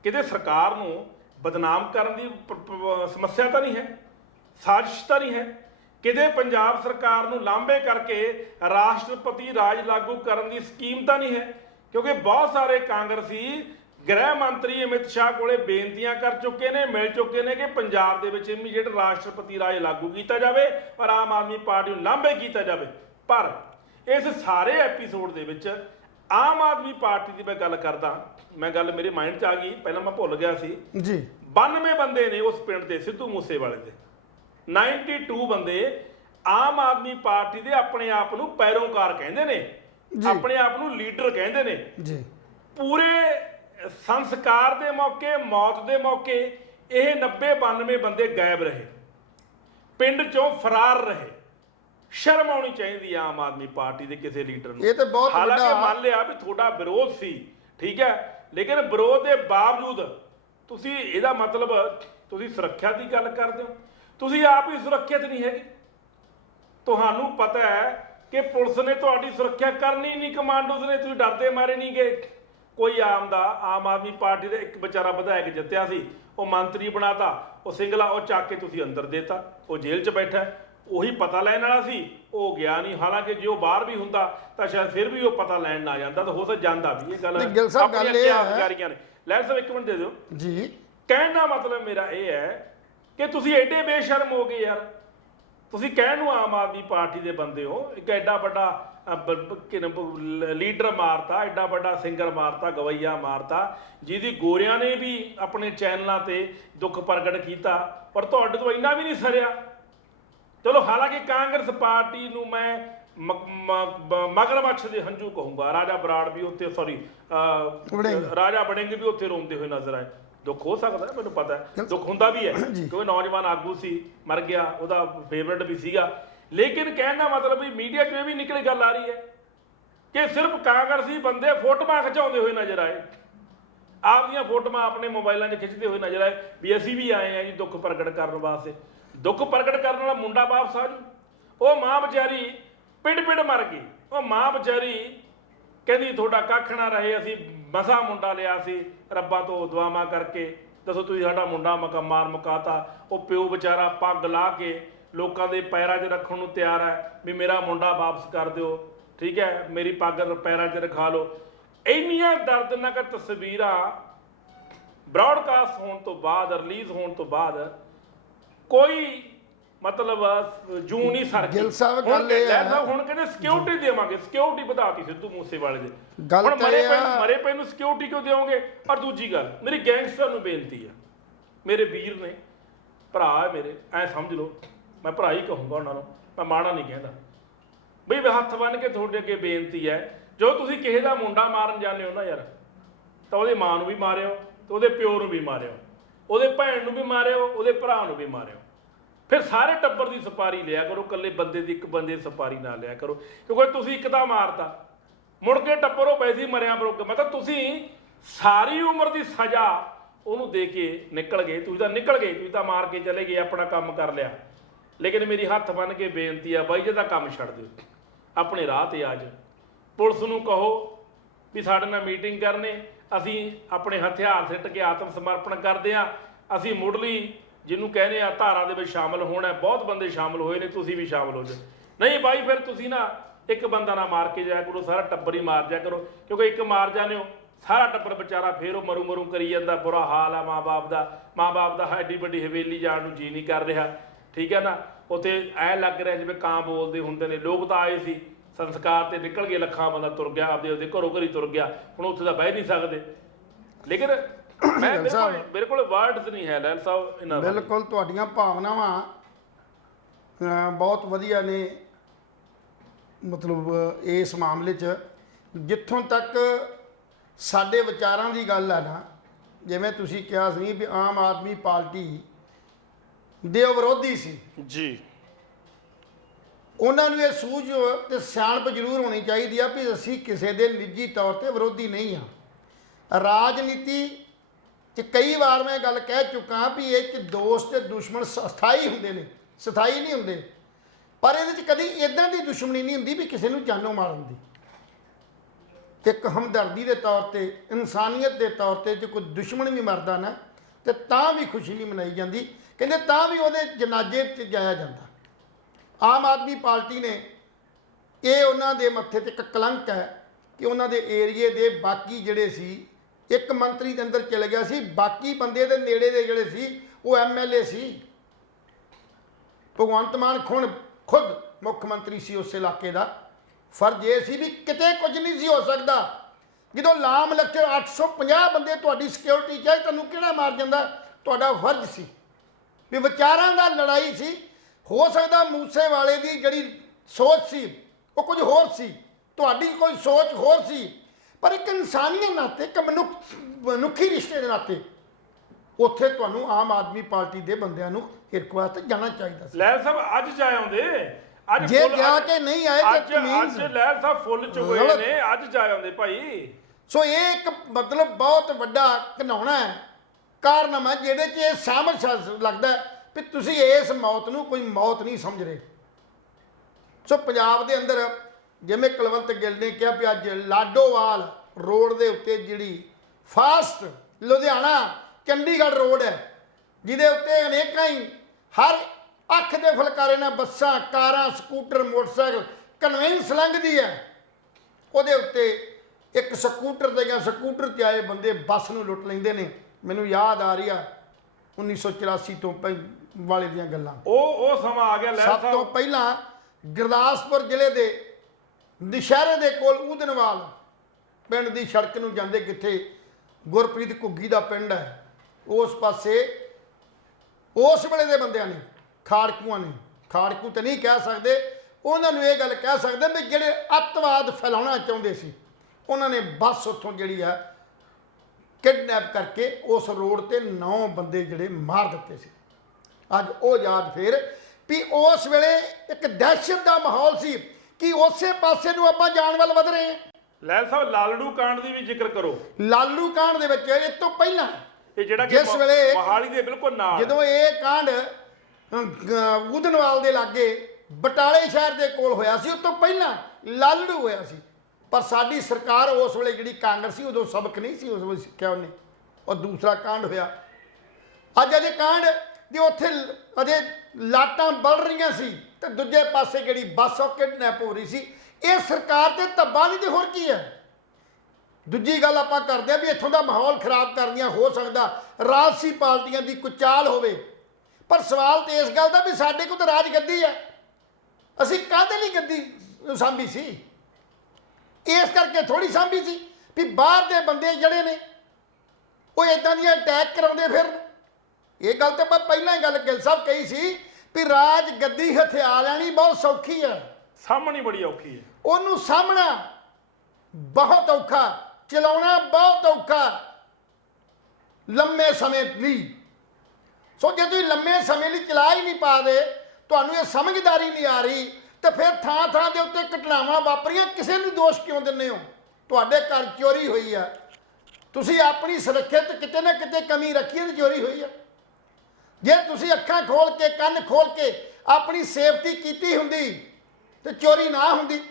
ਕਿਤੇ ਸਰਕਾਰ ਨੂੰ ਬਦਨਾਮ ਕਰਨ ਦੀ ਸਮੱਸਿਆ ਤਾਂ ਨਹੀਂ ਹੈ, ਸਾਜ਼ਿਸ਼ ਤਾਂ ਨਹੀਂ ਹੈ? ਕਿਤੇ ਪੰਜਾਬ ਸਰਕਾਰ ਨੂੰ ਲਾਂਭੇ ਕਰਕੇ ਰਾਸ਼ਟਰਪਤੀ ਰਾਜ ਲਾਗੂ ਕਰਨ ਦੀ ਸਕੀਮ ਤਾਂ ਨਹੀਂ ਹੈ? ਕਿਉਂਕਿ ਬਹੁਤ ਸਾਰੇ ਕਾਂਗਰਸੀ ਗ੍ਰਹਿ ਮੰਤਰੀ ਅਮਿਤ ਸ਼ਾਹ ਕੋਲੇ ਬੇਨਤੀਆਂ ਕਰ ਚੁੱਕੇ ਨੇ, ਮਿਲ ਚੁੱਕੇ ਨੇ ਕਿ ਪੰਜਾਬ ਦੇ ਵਿੱਚ ਇਮੀਡੀਏਟ ਰਾਸ਼ਟਰਪਤੀ ਰਾਜ ਲਾਗੂ ਕੀਤਾ ਜਾਵੇ ਔਰ ਆਮ ਆਦਮੀ ਪਾਰਟੀ ਨੂੰ ਲਾਂਭੇ ਕੀਤਾ ਜਾਵੇ। ਪਰ ਇਸ ਸਾਰੇ ਐਪੀਸੋਡ ਦੇ ਵਿੱਚ ਆਮ ਆਦਮੀ ਪਾਰਟੀ ਦੀ ਮੈਂ ਗੱਲ ਕਰਦਾ, ਮੈਂ ਗੱਲ ਮੇਰੇ ਮਾਈਂਡ 'ਚ ਆ ਗਈ, ਪਹਿਲਾਂ ਮੈਂ ਭੁੱਲ ਗਿਆ ਸੀ ਜੀ। 92 ਬੰਦੇ ਨੇ ਉਸ ਪਿੰਡ ਦੇ, ਸਿੱਧੂ ਮੂਸੇਵਾਲੇ ਦੇ 92 ਬੰਦੇ ਆਮ ਆਦਮੀ ਪਾਰਟੀ ਦੇ ਆਪਣੇ ਆਪ ਨੂੰ ਪੈਰੋਕਾਰ ਕਹਿੰਦੇ ਨੇ, ਆਪਣੇ ਆਪ ਨੂੰ ਲੀਡਰ ਕਹਿੰਦੇ ਨੇ ਜੀ। ਪੂਰੇ ਸੰਸਕਾਰ ਦੇ ਮੌਕੇ, ਮੌਤ ਦੇ ਮੌਕੇ ਇਹ 90-92 ਬੰਦੇ ਗਾਇਬ ਰਹੇ, ਪਿੰਡ ਚੋਂ ਫਰਾਰ ਰਹੇ। ਸ਼ਰਮ ਆਉਣੀ ਚਾਹੀਦੀ ਆ ਆਮ ਆਦਮੀ ਪਾਰਟੀ ਦੇ ਕਿਸੇ ਲੀਡਰ ਨੂੰ। ਇਹ ਤੇ ਬਹੁਤ ਹਾਲਾਂਕਿ ਮੰਨ ਲਿਆ ਵੀ ਤੁਹਾਡਾ ਵਿਰੋਧ ਸੀ, ਠੀਕ ਹੈ, ਲੇਕਿਨ ਵਿਰੋਧ ਦੇ ਬਾਵਜੂਦ ਤੁਸੀਂ ਇਹਦਾ ਮਤਲਬ ਤੁਸੀਂ ਸੁਰੱਖਿਆ ਦੀ ਗੱਲ ਕਰਦੇ ਹੋ। ਤੁਸੀਂ ਆਪ ਹੀ ਸੁਰੱਖਿਅਤ ਨਹੀਂ ਹੈਗੇ। ਤੁਹਾਨੂੰ ਪਤਾ ਹੈ ਕਿ ਪੁਲਿਸ ਨੇ ਤੁਹਾਡੀ ਸੁਰੱਖਿਆ ਕਰਨੀ ਨਹੀਂ, ਕਮਾਂਡੋਜ਼ ਨੇ, ਤੁਸੀਂ ਡਰਦੇ ਮਾਰੇ ਨਹੀਂ ਗਏ। ਕੋਈ ਆਮ ਆਦਮੀ ਪਾਰਟੀ ਦਾ ਇੱਕ ਵਿਚਾਰਾ ਵਿਧਾਇਕ ਜਿੱਤਿਆ ਸੀ, ਉਹ ਮੰਤਰੀ ਬਣਾਤਾ, ਉਹ ਸਿੰਗਲਾ ਉਹ ਚੱਕ ਕੇ ਤੁਸੀਂ ਅੰਦਰ ਦੇਤਾ, ਉਹ ਜੇਲ੍ਹ 'ਚ ਬੈਠਾ। ਉਹੀ ਪਤਾ ਲੈਣ ਵਾਲਾ ਸੀ, ਉਹ ਗਿਆ ਨਹੀਂ। ਹਾਲਾਂਕਿ ਜੇ ਉਹ ਬਾਹਰ ਵੀ ਹੁੰਦਾ ਤਾਂ ਸ਼ਾਇਦ ਫਿਰ ਵੀ ਉਹ ਪਤਾ ਲੈਣ ਨਾ ਜਾਂਦਾ, ਤਾਂ ਹੋ ਸਕਦਾ ਜਾਂਦਾ ਵੀ। ਇਹ ਗੱਲ ਆਪਣੀਆਂ ਅਧਿਕਾਰੀਆਂ ਨੇ। ਲੈ ਸਾਹਿਬ ਇੱਕ ਮਿੰਟ ਦੇ ਦਿਓ ਜੀ। ਕਹਿਣ ਦਾ ਮਤਲਬ ਮੇਰਾ ਇਹ ਹੈ ਕਿ ਤੁਸੀਂ ਐਡੇ ਬੇਸ਼ਰਮ ਹੋ ਗਏ ਯਾਰ। ਤੁਸੀਂ ਕਹਿਣ ਨੂੰ ਆਮ ਆਦਮੀ ਪਾਰਟੀ ਦੇ ਬੰਦੇ ਹੋ, ਇੱਕ ਐਡਾ ਵੱਡਾ ਲੀਡਰ ਮਾਰਤਾ, ਐਡਾ ਵੱਡਾ ਸਿੰਗਰ ਮਾਰਤਾ, ਗਵਈਆ ਮਾਰਤਾ, ਜਿਹਦੀ ਗੋਰਿਆਂ ਨੇ ਵੀ ਆਪਣੇ ਚੈਨਲਾਂ ਤੇ ਦੁੱਖ ਪ੍ਰਗਟ ਕੀਤਾ, ਪਰ ਤੁਹਾਡੇ ਤੋਂ ਇੰਨਾ ਵੀ ਨਹੀਂ ਸਰਿਆ। ਚਲੋ ਹਾਲਾਂਕਿ ਕਾਂਗਰਸ ਪਾਰਟੀ ਨੂੰ ਮੈਂ ਮਗਰਮੱਛ ਦੇ ਹੰਝੂ ਕਹੂੰਗਾ। ਰਾਜਾ ਬਰਾੜ ਵੀ ਉੱਥੇ, ਰਾਜਾ ਵੜਿੰਗ ਵੀ ਉੱਥੇ ਰੋਂਦੇ ਹੋਏ ਨਜ਼ਰ ਆਏ। ਦੁੱਖ ਹੋ ਸਕਦਾ, ਮੈਨੂੰ ਪਤਾ ਹੈ, ਦੁੱਖ ਹੁੰਦਾ ਵੀ ਹੈ, ਕਿਉਂਕਿ ਨੌਜਵਾਨ ਆਗੂ ਸੀ, ਮਰ ਗਿਆ, ਉਹਦਾ ਫੇਵਰਟ ਵੀ ਸੀਗਾ। ਲੇਕਿਨ ਕਹਿਣ ਦਾ ਮਤਲਬ ਵੀ ਮੀਡੀਆ 'ਚ ਇਹ ਵੀ ਨਿਕਲੀ ਗੱਲ ਆ ਰਹੀ ਹੈ ਕਿ ਸਿਰਫ ਕਾਂਗਰਸੀ ਬੰਦੇ ਫੋਟੋਆਂ ਖਿਚਾਉਂਦੇ ਹੋਏ ਨਜ਼ਰ ਆਏ, ਆਪਦੀਆਂ ਫੋਟੋਆਂ ਆਪਣੇ ਮੋਬਾਈਲਾਂ 'ਚ ਖਿੱਚਦੇ ਹੋਏ ਨਜ਼ਰ ਆਏ ਵੀ ਅਸੀਂ ਵੀ ਆਏ ਹਾਂ ਜੀ ਦੁੱਖ ਪ੍ਰਗਟ ਕਰਨ ਵਾਸਤੇ। ਦੁੱਖ ਪ੍ਰਗਟ ਕਰਨ ਵਾਲਾ ਮੁੰਡਾ ਵਾਪਸ ਆ ਜੂ। ਉਹ ਮਾਂ ਵਿਚਾਰੀ ਪਿੰਡ ਮਰ ਗਈ। ਉਹ ਮਾਂ ਵਿਚਾਰੀ ਕਹਿੰਦੀ ਤੁਹਾਡਾ ਕੱਖ ਨਾ ਰਹੇ, ਅਸੀਂ ਮਸਾ ਮੁੰਡਾ ਲਿਆ ਸੀ, ਰੱਬਾਂ ਤੋਂ ਦੁਆਵਾਂ ਕਰਕੇ, ਦੱਸੋ ਤੁਸੀਂ ਸਾਡਾ ਮੁੰਡਾ ਮਾਰ ਮੁਕਾਤਾ। ਉਹ ਪਿਓ ਵਿਚਾਰਾ ਪੱਗ ਲਾ ਕੇ ਲੋਕਾਂ ਦੇ ਪੈਰਾਂ 'ਚ ਰੱਖਣ ਨੂੰ ਤਿਆਰ ਹੈ ਵੀ ਮੇਰਾ ਮੁੰਡਾ ਵਾਪਸ ਕਰ ਦਿਓ, ਠੀਕ ਹੈ, ਮੇਰੀ ਪੱਗ ਪੈਰਾਂ 'ਚ ਰਖਾ ਲਓ। ਇੰਨੀਆਂ ਦਰਦਨਾਕ ਤਸਵੀਰਾਂ ਬ੍ਰੌਡਕਾਸਟ ਹੋਣ ਤੋਂ ਬਾਅਦ, ਰਿਲੀਜ਼ ਹੋਣ ਤੋਂ ਬਾਅਦ ਕੋਈ ਮਤਲਬ ਜੂ ਨਹੀਂ ਸਰ ਗਈ। ਹੁਣ ਕਹਿੰਦੇ ਸਿਕਿਉਰਿਟੀ ਦੇਵਾਂਗੇ, ਸਿਕਿਉਰਿਟੀ ਵਧਾਤੀ ਸਿੱਧੂ ਮੂਸੇਵਾਲੇ ਦੇ। ਹੁਣ ਮਰੇ ਪਏ ਨੂੰ ਸਿਕਿਉਰਿਟੀ ਕਿਉਂ ਦਿਓਗੇ? ਪਰ ਦੂਜੀ ਗੱਲ ਮੇਰੀ ਗੈਂਗਸਟਰ ਨੂੰ ਬੇਨਤੀ ਆ, ਮੇਰੇ ਵੀਰ ਨੇ, ਭਰਾ ਮੇਰੇ, ਐ ਸਮਝ ਲਓ, ਮੈਂ ਭਰਾ ਹੀ ਕਹੂੰਗਾ ਉਹਨਾਂ ਨੂੰ, ਮੈਂ ਮਾੜਾ ਨਹੀਂ ਕਹਿੰਦਾ ਬਈ। ਹੱਥ ਬੰਨ੍ਹ ਕੇ ਤੁਹਾਡੇ ਅੱਗੇ ਬੇਨਤੀ ਹੈ, ਜੋ ਤੁਸੀਂ ਕਿਸੇ ਦਾ ਮੁੰਡਾ ਮਾਰਨ ਜਾਂਦੇ ਹੋ ਨਾ ਯਾਰ, ਤਾਂ ਉਹਦੀ ਮਾਂ ਨੂੰ ਵੀ ਮਾਰਿਓ, ਤੇ ਉਹਦੇ ਪਿਓ ਨੂੰ ਵੀ ਮਾਰਿਓ, ਉਹਦੇ ਭੈਣ ਨੂੰ ਵੀ ਮਾਰਿਓ, ਉਹਦੇ ਭਰਾ ਨੂੰ ਵੀ ਮਾਰਿਓ। ਫਿਰ ਸਾਰੇ ਟੱਬਰ ਦੀ ਸਪਾਰੀ ਲਿਆ ਕਰੋ, ਇਕੱਲੇ ਬੰਦੇ ਦੀ, ਇੱਕ ਬੰਦੇ ਦੀ ਸਪਾਰੀ ਨਾ ਲਿਆ ਕਰੋ, ਕਿਉਂਕਿ ਤੁਸੀਂ ਇੱਕ ਤਾਂ ਮਾਰਤਾ, ਮੁੜ ਕੇ ਟੱਬਰ ਉਹ ਵੈਸੇ ਹੀ ਮਰਿਆ ਬਰੋਗੇ। ਮਤਲਬ ਤੁਸੀਂ ਸਾਰੀ ਉਮਰ ਦੀ ਸਜ਼ਾ ਉਹਨੂੰ ਦੇ ਕੇ ਨਿਕਲ ਗਏ। ਤੁਸੀਂ ਤਾਂ ਨਿਕਲ ਗਏ, ਤੁਸੀਂ ਤਾਂ ਮਾਰ ਕੇ ਚਲੇ ਗਏ, ਆਪਣਾ ਕੰਮ ਕਰ ਲਿਆ। ਲੇਕਿਨ ਮੇਰੀ ਹੱਥ ਬੰਨ੍ਹ ਕੇ ਬੇਨਤੀ ਆ ਬਾਈ, ਜੇ ਤਾਂ ਕੰਮ ਛੱਡ ਦਿਓ, ਆਪਣੇ ਰਾਹ ਤੇ ਆ ਜਾਓ। ਪੁਲਿਸ ਨੂੰ ਕਹੋ ਵੀ ਸਾਡੇ ਨਾਲ ਮੀਟਿੰਗ ਕਰਨੇ, ਅਸੀਂ ਆਪਣੇ ਹਥਿਆਰ ਸਿੱਟ ਕੇ ਆਤਮ ਸਮਰਪਣ ਕਰਦੇ ਆ, ਅਸੀਂ ਮੁੱਢਲੀ ਜਿਹਨੂੰ ਕਹਿੰਦੇ ਆ ਧਾਰਾ ਦੇ ਵਿੱਚ ਸ਼ਾਮਲ ਹੋਣਾ। ਬਹੁਤ ਬੰਦੇ ਸ਼ਾਮਲ ਹੋਏ ਨੇ, ਤੁਸੀਂ ਵੀ ਸ਼ਾਮਲ ਹੋ ਜਾਓ। ਨਹੀਂ ਬਾਈ ਫਿਰ ਤੁਸੀਂ ਨਾ ਇੱਕ ਬੰਦਾ ਨਾ ਮਾਰ ਕੇ ਜਾਇਆ ਕਰੋ, ਸਾਰਾ ਟੱਬਰ ਹੀ ਮਾਰ ਜਾਇਆ ਕਰੋ, ਕਿਉਂਕਿ ਇੱਕ ਮਾਰ ਜਾਂਦੇ ਹੋ ਸਾਰਾ ਟੱਬਰ ਵਿਚਾਰਾ ਫਿਰ ਉਹ ਮਰੂ ਮਰੂ ਕਰੀ ਜਾਂਦਾ, ਬੁਰਾ ਹਾਲ ਆ ਮਾਂ-ਬਾਪ ਦਾ ਐਡੀ ਵੱਡੀ ਹਵੇਲੀ ਜਾਣ ਨੂੰ ਜੀ ਨਹੀਂ ਕਰ ਰਿਹਾ, ਠੀਕ ਹੈ ਨਾ। ਉੱਥੇ ਐਂ ਲੱਗ ਰਿਹਾ ਜਿਵੇਂ ਕਾਂ ਬੋਲਦੇ ਹੁੰਦੇ ਨੇ। ਲੋਕ ਤਾਂ ਆਏ ਸੀ ਸੰਸਕਾਰ ਤੇ ਨਿਕਲ ਗਏ, ਲੱਖਾਂ ਬੰਦਾ ਤੁਰ ਗਿਆ, ਆਪਦੇ ਘਰੋਂ ਘਰੀ ਤੁਰ ਗਿਆ, ਹੁਣ ਉੱਥੇ ਤਾਂ ਬਹਿ ਨਹੀਂ ਸਕਦੇ। ਲੇਕਿਨ ਮੇਰੇ ਕੋਲ ਵਰਡਸ ਨਹੀਂ ਹੈ ਲੈਲ ਸਾਹਿਬ ਇਹਨਾਂ ਬਾਰੇ। ਬਿਲਕੁਲ ਤੁਹਾਡੀਆਂ ਭਾਵਨਾਵਾਂ ਬਹੁਤ ਵਧੀਆ ਨੇ, ਮਤਲਬ ਇਸ ਮਾਮਲੇ 'ਚ ਜਿੱਥੋਂ ਤੱਕ ਸਾਡੇ ਵਿਚਾਰਾਂ ਦੀ ਗੱਲ ਹੈ ਨਾ, ਜਿਵੇਂ ਤੁਸੀਂ ਕਿਹਾ ਸੀ ਵੀ ਆਮ ਆਦਮੀ ਪਾਰਟੀ ਦੇ ਵਿਰੋਧੀ ਸੀ ਜੀ, ਉਹਨਾਂ ਨੂੰ ਇਹ ਸੂਝ ਤੇ ਸਿਆਣਪ ਜ਼ਰੂਰ ਹੋਣੀ ਚਾਹੀਦੀ ਆ ਵੀ ਅਸੀਂ ਕਿਸੇ ਦੇ ਨਿੱਜੀ ਤੌਰ ਤੇ ਵਿਰੋਧੀ ਨਹੀਂ ਹਾਂ। ਰਾਜਨੀਤੀ 'ਚ ਕਈ ਵਾਰ ਮੈਂ ਗੱਲ ਕਹਿ ਚੁੱਕਾ ਵੀ ਇਹ 'ਚ ਦੋਸਤ ਤੇ ਦੁਸ਼ਮਣ ਸਥਾਈ ਹੁੰਦੇ ਨੇ, ਸਥਾਈ ਨਹੀਂ ਹੁੰਦੇ। ਪਰ ਇਹਦੇ 'ਚ ਕਦੀ ਇੱਦਾਂ ਦੀ ਦੁਸ਼ਮਣੀ ਨਹੀਂ ਹੁੰਦੀ ਵੀ ਕਿਸੇ ਨੂੰ ਜਾਨੋਂ ਮਾਰਨ ਦੀ। ਇੱਕ ਹਮਦਰਦੀ ਦੇ ਤੌਰ ਤੇ, ਇਨਸਾਨੀਅਤ ਦੇ ਤੌਰ ਤੇ ਜੇ ਕੋਈ ਦੁਸ਼ਮਣ ਵੀ ਮਰਦਾ ਨਾ ਤੇ ਤਾਂ ਵੀ ਖੁਸ਼ੀ ਨਹੀਂ ਮਨਾਈ ਜਾਂਦੀ, ਕਹਿੰਦੇ ਤਾਂ ਵੀ ਉਹਦੇ ਜਨਾਜ਼ੇ 'ਚ ਜਾਇਆ ਜਾਂਦਾ। ਆਮ ਆਦਮੀ ਪਾਰਟੀ ਨੇ ਇਹ ਉਹਨਾਂ ਦੇ ਮੱਥੇ ਤੇ ਇੱਕ ਕਲੰਕ ਹੈ ਕਿ ਉਹਨਾਂ ਦੇ ਏਰੀਏ ਦੇ ਬਾਕੀ ਜਿਹੜੇ ਸੀ, ਇੱਕ ਮੰਤਰੀ ਦੇ ਅੰਦਰ ਚਲੇ ਗਿਆ ਸੀ, ਬਾਕੀ ਬੰਦੇ ਦੇ ਨੇੜੇ ਦੇ ਜਿਹੜੇ ਸੀ ਉਹ MLA ਸੀ। ਭਗਵੰਤ ਮਾਨ ਖੁਦ ਮੁੱਖ ਮੰਤਰੀ ਸੀ ਉਸ ਇਲਾਕੇ ਦਾ। ਫਰਜ਼ ਇਹ ਸੀ ਵੀ ਕਿਤੇ ਕੁਝ ਨਹੀਂ ਸੀ ਹੋ ਸਕਦਾ। ਜਦੋਂ ਲਾਮ ਲੱਖੇ 850 ਬੰਦੇ ਤੁਹਾਡੀ ਸਿਕਿਉਰਿਟੀ ਚਾਹੇ, ਤੁਹਾਨੂੰ ਕਿਹੜਾ ਮਾਰ ਜਾਂਦਾ? ਤੁਹਾਡਾ ਫਰਜ਼ ਸੀ ਵੀ ਵਿਚਾਰਾਂ ਦਾ ਲੜਾਈ ਸੀ। ਹੋ ਸਕਦਾ ਮੂਸੇ ਵਾਲੇ ਦੀ ਜਿਹੜੀ ਸੋਚ ਸੀ ਉਹ ਕੁਝ ਹੋਰ ਸੀ, ਤੁਹਾਡੀ ਕੋਈ ਸੋਚ ਹੋਰ ਸੀ, ਪਰ ਇੱਕ ਇਨਸਾਨੀਅਤ ਨਾਤੇ, ਇੱਕ ਮਨੁੱਖੀ ਰਿਸ਼ਤੇ ਦੇ ਨਾਤੇ ਉੱਥੇ ਤੁਹਾਨੂੰ ਆਮ ਆਦਮੀ ਪਾਰਟੀ ਦੇ ਬੰਦਿਆਂ ਨੂੰ ਹਿਰਕ ਵਾਸਤੇ ਜਾਣਾ ਚਾਹੀਦਾ ਸੀ। ਲੈਲ ਸਾਹਿਬ ਅੱਜ ਜਾ ਆਉਂਦੇ, ਅੱਜ ਜੇ ਜਾ ਕੇ ਨਹੀਂ ਆਏ ਅੱਜ ਲੈਲ ਸਾਹਿਬ ਫੁੱਲ ਚੁਗੇ ਨੇ, ਅੱਜ ਜਾ ਆਉਂਦੇ ਭਾਈ। ਸੋ ਇਹ ਇੱਕ ਮਤਲਬ ਬਹੁਤ ਵੱਡਾ ਘਿਨਾਉਣਾ ਹੈ, ਕਾਰਨਾਮਾ ਜਿਹਦੇ 'ਚ ਇਹ ਸਾਹਮਣੇ ਲੱਗਦਾ ਵੀ ਤੁਸੀਂ ਇਸ ਮੌਤ ਨੂੰ ਕੋਈ ਮੌਤ ਨਹੀਂ ਸਮਝ ਰਹੇ। ਸੋ ਪੰਜਾਬ ਦੇ ਅੰਦਰ ਜਿਵੇਂ ਕੁਲਵੰਤ ਗਿੱਲ ਨੇ ਕਿਹਾ ਵੀ ਅੱਜ ਲਾਡੋਵਾਲ ਰੋਡ ਦੇ ਉੱਤੇ ਜਿਹੜੀ ਫਾਸਟ ਲੁਧਿਆਣਾ ਚੰਡੀਗੜ੍ਹ ਰੋਡ ਹੈ, ਜਿਹਦੇ ਉੱਤੇ ਅਨੇਕਾਂ ਹੀ ਹਰ ਅੱਖ ਦੇ ਫੁਲਕਾਰੇ ਨਾਲ ਬੱਸਾਂ, ਕਾਰਾਂ, ਸਕੂਟਰ, ਮੋਟਰਸਾਈਕਲ ਕਨਵੈਂਸ ਲੰਘਦੀ ਹੈ, ਉਹਦੇ ਉੱਤੇ ਇੱਕ ਸਕੂਟਰ ਤੇ ਜਾਂ ਸਕੂਟਰ 'ਤੇ ਆਏ ਬੰਦੇ ਬੱਸ ਨੂੰ ਲੁੱਟ ਲੈਂਦੇ ਨੇ। ਮੈਨੂੰ ਯਾਦ ਆ ਰਹੀ ਆ 1984 ਤੋਂ ਵਾਲੇ ਦੀਆਂ ਗੱਲਾਂ। ਉਹ ਸਮਾਂ ਆ ਗਿਆ ਲੈਲ ਸਾਹਿਬ। ਸਭ ਤੋਂ ਪਹਿਲਾਂ ਗੁਰਦਾਸਪੁਰ ਜ਼ਿਲ੍ਹੇ ਦੇ ਨਸ਼ਹਿਰੇ ਦੇ ਕੋਲ ਊਧਨਵਾਲ ਪਿੰਡ ਦੀ ਸੜਕ ਨੂੰ ਜਾਂਦੇ, ਕਿੱਥੇ ਗੁਰਪ੍ਰੀਤ ਘੁੱਗੀ ਦਾ ਪਿੰਡ ਹੈ, ਉਸ ਪਾਸੇ ਉਸ ਵੇਲੇ ਦੇ ਬੰਦਿਆਂ ਨੇ, ਖਾੜਕੂਆਂ ਨੇ, ਖਾੜਕੂ ਤਾਂ ਨਹੀਂ ਕਹਿ ਸਕਦੇ, ਉਹਨਾਂ ਨੂੰ ਇਹ ਗੱਲ ਕਹਿ ਸਕਦੇ ਵੀ ਜਿਹੜੇ ਅੱਤਵਾਦ ਫੈਲਾਉਣਾ ਚਾਹੁੰਦੇ ਸੀ, ਉਹਨਾਂ ਨੇ ਬੱਸ ਉੱਥੋਂ ਜਿਹੜੀ ਆ ਕਿਡਨੈਪ ਕਰਕੇ ਉਸ ਰੋਡ ਤੇ 9 ਬੰਦੇ ਜਿਹੜੇ ਮਾਰ ਦਿੱਤੇ ਸੀ। ਅੱਜ ਉਹ ਯਾਦ ਫੇਰ ਵੀ ਉਸ ਵੇਲੇ ਇੱਕ ਦਹਿਸ਼ਤ ਦਾ ਮਾਹੌਲ ਸੀ ਕਿ ਉਸੇ ਪਾਸੇ ਨੂੰ ਆਪਾਂ ਜਾਣ ਵੱਲ ਵਧ ਰਹੇ ਹਾਂ। ਲੈਲ ਸਾਹਿਬ ਲਾਲੜੂ ਕਾਂਡ ਦੀ ਵੀ ਜ਼ਿਕਰ ਕਰੋ। ਲਾਲੜੂ ਕਾਂਡ ਦੇ ਵਿੱਚ ਇਹ ਤੋਂ ਪਹਿਲਾਂ ਇਹ ਜਿਹੜਾ ਕਿ ਜਿਸ ਵੇਲੇ ਮੋਹਾਲੀ ਦੇ ਬਿਲਕੁਲ ਨਾਲ, ਜਦੋਂ ਇਹ ਕਾਂਡ ਊਧਨਵਾਲ ਦੇ ਲਾਗੇ ਬਟਾਲੇ ਸ਼ਹਿਰ ਦੇ ਕੋਲ ਹੋਇਆ ਸੀ, ਉਸ ਤੋਂ ਪਹਿਲਾਂ ਲਾਲੜੂ ਹੋਇਆ ਸੀ। ਪਰ ਸਾਡੀ ਸਰਕਾਰ ਉਸ ਵੇਲੇ ਜਿਹੜੀ ਕਾਂਗਰਸ ਸੀ, ਉਦੋਂ ਸਬਕ ਨਹੀਂ ਸੀ ਉਸ ਵੇਲੇ ਸਿੱਖਿਆ ਉਹਨੇ, ਔਰ ਦੂਸਰਾ ਕਾਂਡ ਹੋਇਆ। ਅੱਜ ਅਜੇ ਕਾਂਡ ਦੇ ਉੱਥੇ ਅਜੇ ਲਾਟਾਂ ਬਲ ਰਹੀਆਂ ਸੀ ਤੇ ਦੂਜੇ ਪਾਸੇ ਜਿਹੜੀ ਬੱਸ ਉਹ ਕਿਡਨੈਪ ਹੋ ਰਹੀ ਸੀ। ਇਹ ਸਰਕਾਰ ਤੇ ਧੱਬਾ ਨਹੀਂ ਤੇ ਹੋਰ ਕੀ ਹੈ। ਦੂਜੀ ਗੱਲ ਆਪਾਂ ਕਰਦੇ ਆ ਵੀ ਇੱਥੋਂ ਦਾ ਮਾਹੌਲ ਖਰਾਬ ਕਰਦੀਆਂ ਹੋ ਸਕਦਾ ਰਾਜਸੀ ਪਾਰਟੀਆਂ ਦੀ ਕੋਈ ਚਾਲ ਹੋਵੇ, ਪਰ ਸਵਾਲ ਤੇ ਇਸ ਗੱਲ ਦਾ ਵੀ ਸਾਡੇ ਕੋਲ ਤਾਂ ਰਾਜ ਗੱਦੀ ਹੈ, ਅਸੀਂ ਕਾਹਦੇ ਲਈ ਗੱਦੀ ਸਾਂਭੀ ਸੀ? ਇਸ ਕਰਕੇ ਥੋੜੀ ਸਾਂਭੀ ਸੀ ਵੀ ਬਾਹਰ ਦੇ ਬੰਦੇ ਜਿਹੜੇ ਨੇ ਉਹ ਇਦਾਂ ਦੀਆਂ ਅਟੈਕ ਕਰਾਉਂਦੇ ਫਿਰਨ। ਇਹ ਗੱਲ ਤਾਂ ਆਪਾਂ ਪਹਿਲਾਂ ਹੀ ਗੱਲ ਗਿੱਲ ਸਾਹਿਬ ਕਹੀ ਸੀ ਵੀ ਰਾਜ ਗੱਦੀ ਹਥਿਆ ਲੈਣੀ ਬਹੁਤ ਸੌਖੀ ਹੈ, ਸਾਹਮਣੀ ਬੜੀ ਔਖੀ ਹੈ। ਉਹਨੂੰ ਸਾਹਮਣਾ ਬਹੁਤ ਔਖਾ, ਚਲਾਉਣਾ ਬਹੁਤ ਔਖਾ ਲੰਮੇ ਸਮੇਂ ਲਈ। ਸੋ ਜੇ ਤੁਸੀਂ ਲੰਮੇ ਸਮੇਂ ਲਈ ਚਲਾ ਹੀ ਨਹੀਂ ਪਾ ਰਹੇ, ਤੁਹਾਨੂੰ ਇਹ ਸਮਝਦਾਰੀ ਨਹੀਂ ਆ ਰਹੀ, ਤੇ ਫਿਰ ਥਾਂ ਥਾਂ ਦੇ ਉੱਤੇ ਘਟਨਾਵਾਂ ਵਾਪਰੀਆਂ, ਕਿਸੇ ਨੂੰ ਦੋਸ਼ ਕਿਉਂ ਦਿੰਦੇ ਹੋ? ਤੁਹਾਡੇ ਘਰ ਚੋਰੀ ਹੋਈ ਆ, ਤੁਸੀਂ ਆਪਣੀ ਸੁਰੱਖਿਆ ਤੇ ਕਿਤੇ ਨਾ ਕਿਤੇ ਕਮੀ ਰੱਖੀ ਹੈ ਤੇ ਚੋਰੀ ਹੋਈ ਆ। ਜੇ ਤੁਸੀਂ ਅੱਖਾਂ ਖੋਲ ਕੇ, ਕੰਨ ਖੋਲ ਕੇ ਆਪਣੀ ਸੇਫਟੀ ਕੀਤੀ ਹੁੰਦੀ ਤੇ ਚੋਰੀ ਨਾ ਹੁੰਦੀ।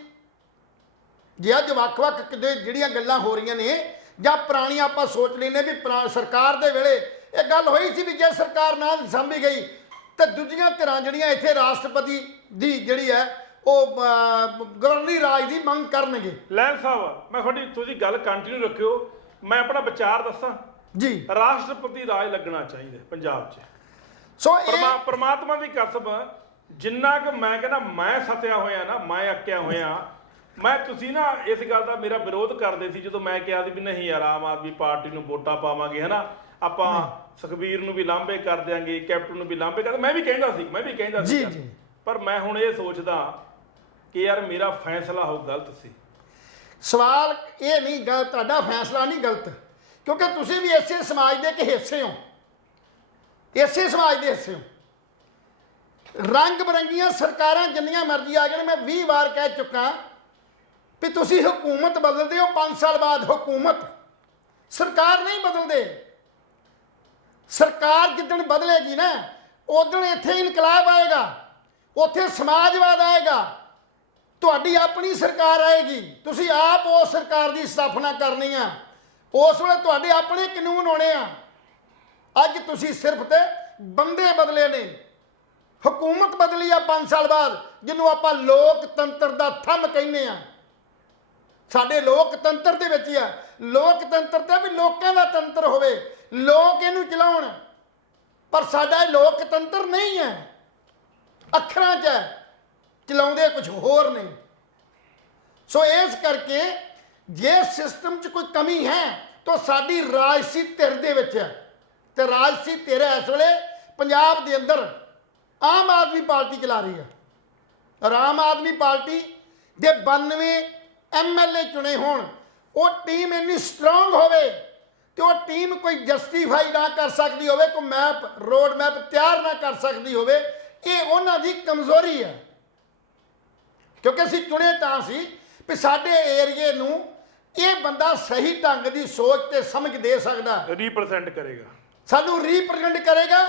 ਜੇ ਅੱਜ ਵੱਖ-ਵੱਖ ਕਿਤੇ ਜਿਹੜੀਆਂ ਗੱਲਾਂ ਹੋ ਰਹੀਆਂ ਨੇ ਜਾਂ ਪੁਰਾਣੀਆਂ ਆਪਾਂ ਸੋਚ ਲੈਂਦੇ ਵੀ ਸਰਕਾਰ ਦੇ ਵੇਲੇ ਇਹ ਗੱਲ ਹੋਈ ਸੀ ਵੀ ਜੇ ਸਰਕਾਰ ਨਾ ਸਾਂਭੀ ਗਈ ਤੇ ਦੂਜੀਆਂ ਧਿਰਾਂ ਜਿਹੜੀਆਂ ਇੱਥੇ ਰਾਸ਼ਟਰਪਤੀ ਦੀ ਜਿਹੜੀ ਹੈ ਉਹ ਗਵਰਨਰੀ ਰਾਜ ਦੀ ਮੰਗ ਕਰਨਗੇ। ਲੈਣ ਸਾਹਿਬ ਮੈਂ ਤੁਸੀਂ ਗੱਲ ਕੰਟੀਨਿਊ ਰੱਖਿਓ, ਮੈਂ ਆਪਣਾ ਵਿਚਾਰ ਦੱਸਾਂ ਜੀ। ਰਾਸ਼ਟਰਪਤੀ ਰਾਜ ਲੱਗਣਾ ਚਾਹੀਦਾ ਪੰਜਾਬ 'ਚ। ਸੋ ਪਰਮਾਤਮਾ ਦੀ ਕਸਮ, ਜਿੰਨਾ ਕਿ ਮੈਂ ਕਹਿੰਦਾ ਮੈਂ ਸਤਿਆ ਹੋਇਆ ਨਾ, ਮੈਂ ਅੱਕਿਆ ਹੋਇਆ, ਮੈਂ ਤੁਸੀਂ ਨਾ ਇਸ ਗੱਲ ਦਾ ਮੇਰਾ ਵਿਰੋਧ ਕਰਦੇ ਸੀ ਜਦੋਂ ਮੈਂ ਕਿਹਾ ਸੀ ਵੀ ਨਹੀਂ ਯਾਰ ਆਮ ਆਦਮੀ ਪਾਰਟੀ ਨੂੰ ਵੋਟਾਂ ਪਾਵਾਂਗੇ, ਹਨਾ ਆਪਾਂ ਸੁਖਬੀਰ ਨੂੰ ਵੀ ਲਾਂਭੇ ਕਰ ਦਿਆਂਗੇ, ਕੈਪਟਨ ਨੂੰ ਵੀ ਲਾਂਭੇ ਕਰ, ਮੈਂ ਵੀ ਕਹਿੰਦਾ ਸੀ ਜੀ। ਪਰ ਮੈਂ ਹੁਣ ਇਹ ਸੋਚਦਾ ਕਿ ਯਾਰ ਮੇਰਾ ਫੈਸਲਾ ਹੋ ਗਲਤ ਸੀ। ਸਵਾਲ ਇਹ ਨਹੀਂ ਗਲਤ, ਤੁਹਾਡਾ ਫੈਸਲਾ ਨਹੀਂ ਗਲਤ, ਕਿਉਂਕਿ ਤੁਸੀਂ ਵੀ ਇਸੇ ਸਮਾਜ ਦੇ ਇੱਕ ਹਿੱਸੇ ਹੋ, ਇਸੇ ਸਮਾਜ ਦੇ ਹਿੱਸੇ ਹੋ। ਰੰਗ ਬਰੰਗੀਆਂ ਸਰਕਾਰਾਂ ਜਿੰਨੀਆਂ ਮਰਜ਼ੀ ਆ ਜਾਣ, ਮੈਂ 20 ਵਾਰ ਕਹਿ ਚੁੱਕਾ ਵੀ ਤੁਸੀਂ ਹਕੂਮਤ ਬਦਲਦੇ ਹੋ 5 ਸਾਲ ਬਾਅਦ, ਹਕੂਮਤ ਸਰਕਾਰ ਨਹੀਂ ਬਦਲਦੇ। ਸਰਕਾਰ ਜਿੱਦਣ ਬਦਲੇਗੀ ਨਾ ਉਦਣ ਇੱਥੇ ਇਨਕਲਾਬ ਆਏਗਾ, ਉੱਥੇ ਸਮਾਜਵਾਦ ਆਏਗਾ, ਤੁਹਾਡੀ ਆਪਣੀ ਸਰਕਾਰ ਆਏਗੀ, ਤੁਸੀਂ ਆਪ ਉਸ ਸਰਕਾਰ ਦੀ ਸਥਾਪਨਾ ਕਰਨੀ ਆ, ਉਸ ਵੇਲੇ ਤੁਹਾਡੇ ਆਪਣੇ ਕਾਨੂੰਨ ਹੋਣੇ ਆ। ਅੱਜ ਤੁਸੀਂ ਸਿਰਫ ਤੇ ਬੰਦੇ ਬਦਲੇ ਨੇ, ਹਕੂਮਤ ਬਦਲੀ ਆ 5 ਸਾਲ ਬਾਅਦ, ਜਿਹਨੂੰ ਆਪਾਂ ਲੋਕਤੰਤਰ ਦਾ ਥੰਮ ਕਹਿੰਦੇ ਆ। ਸਾਡੇ ਲੋਕਤੰਤਰ ਦੇ ਵਿੱਚ ਆ, ਲੋਕਤੰਤਰ ਤੇ ਵੀ ਲੋਕਾਂ ਦਾ ਤੰਤਰ ਹੋਵੇ, ਲੋਕ ਇਹਨੂੰ ਚਲਾਉਣ, ਪਰ ਸਾਡਾ ਇਹ ਲੋਕਤੰਤਰ ਨਹੀਂ ਹੈ, ਅੱਖਰਾਂ 'ਚ ਹੈ, ਚਲਾਉਂਦੇ ਕੁਝ ਹੋਰ ਨੇ। ਸੋ ਇਸ ਕਰਕੇ ਜੇ ਸਿਸਟਮ 'ਚ ਕੋਈ ਕਮੀ ਹੈ ਤਾਂ ਸਾਡੀ ਰਾਜਸੀ ਧਿਰ ਦੇ ਵਿੱਚ ਹੈ, ਤੇ ਰਾਜਸੀ ਧਿਰ ਇਸ ਵੇਲੇ ਪੰਜਾਬ ਦੇ ਅੰਦਰ ਆਮ ਆਦਮੀ ਪਾਰਟੀ ਚਲਾ ਰਹੀ ਹੈ। ਔਰ ਆਮ ਆਦਮੀ ਪਾਰਟੀ ਦੇ 92 MLA ਚੁਣੇ ਹੋਣ, ਉਹ ਟੀਮ ਇੰਨੀ ਸਟਰੋਂਗ ਹੋਵੇ ਤੇ ਉਹ ਟੀਮ ਕੋਈ ਜਸਟੀਫਾਈ ਨਾ ਕਰ ਸਕਦੀ ਹੋਵੇ, ਕੋਈ ਰੋਡ ਮੈਪ ਤਿਆਰ ਨਾ ਕਰ ਸਕਦੀ ਹੋਵੇ, ਇਹ ਉਹਨਾਂ ਦੀ ਕਮਜ਼ੋਰੀ ਹੈ। ਕਿਉਂਕਿ ਅਸੀਂ ਚੁਣੇ ਤਾਂ ਸੀ ਵੀ ਸਾਡੇ ਏਰੀਏ ਨੂੰ ਇਹ ਬੰਦਾ ਸਹੀ ਢੰਗ ਦੀ ਸੋਚ ਤੇ ਸਮਝ ਦੇ ਸਕਦਾ, ਰੀਪ੍ਰੈਜ਼ੈਂਟ ਕਰੇਗਾ, ਸਾਨੂੰ ਰੀਪ੍ਰੈਜ਼ੈਂਟ ਕਰੇਗਾ।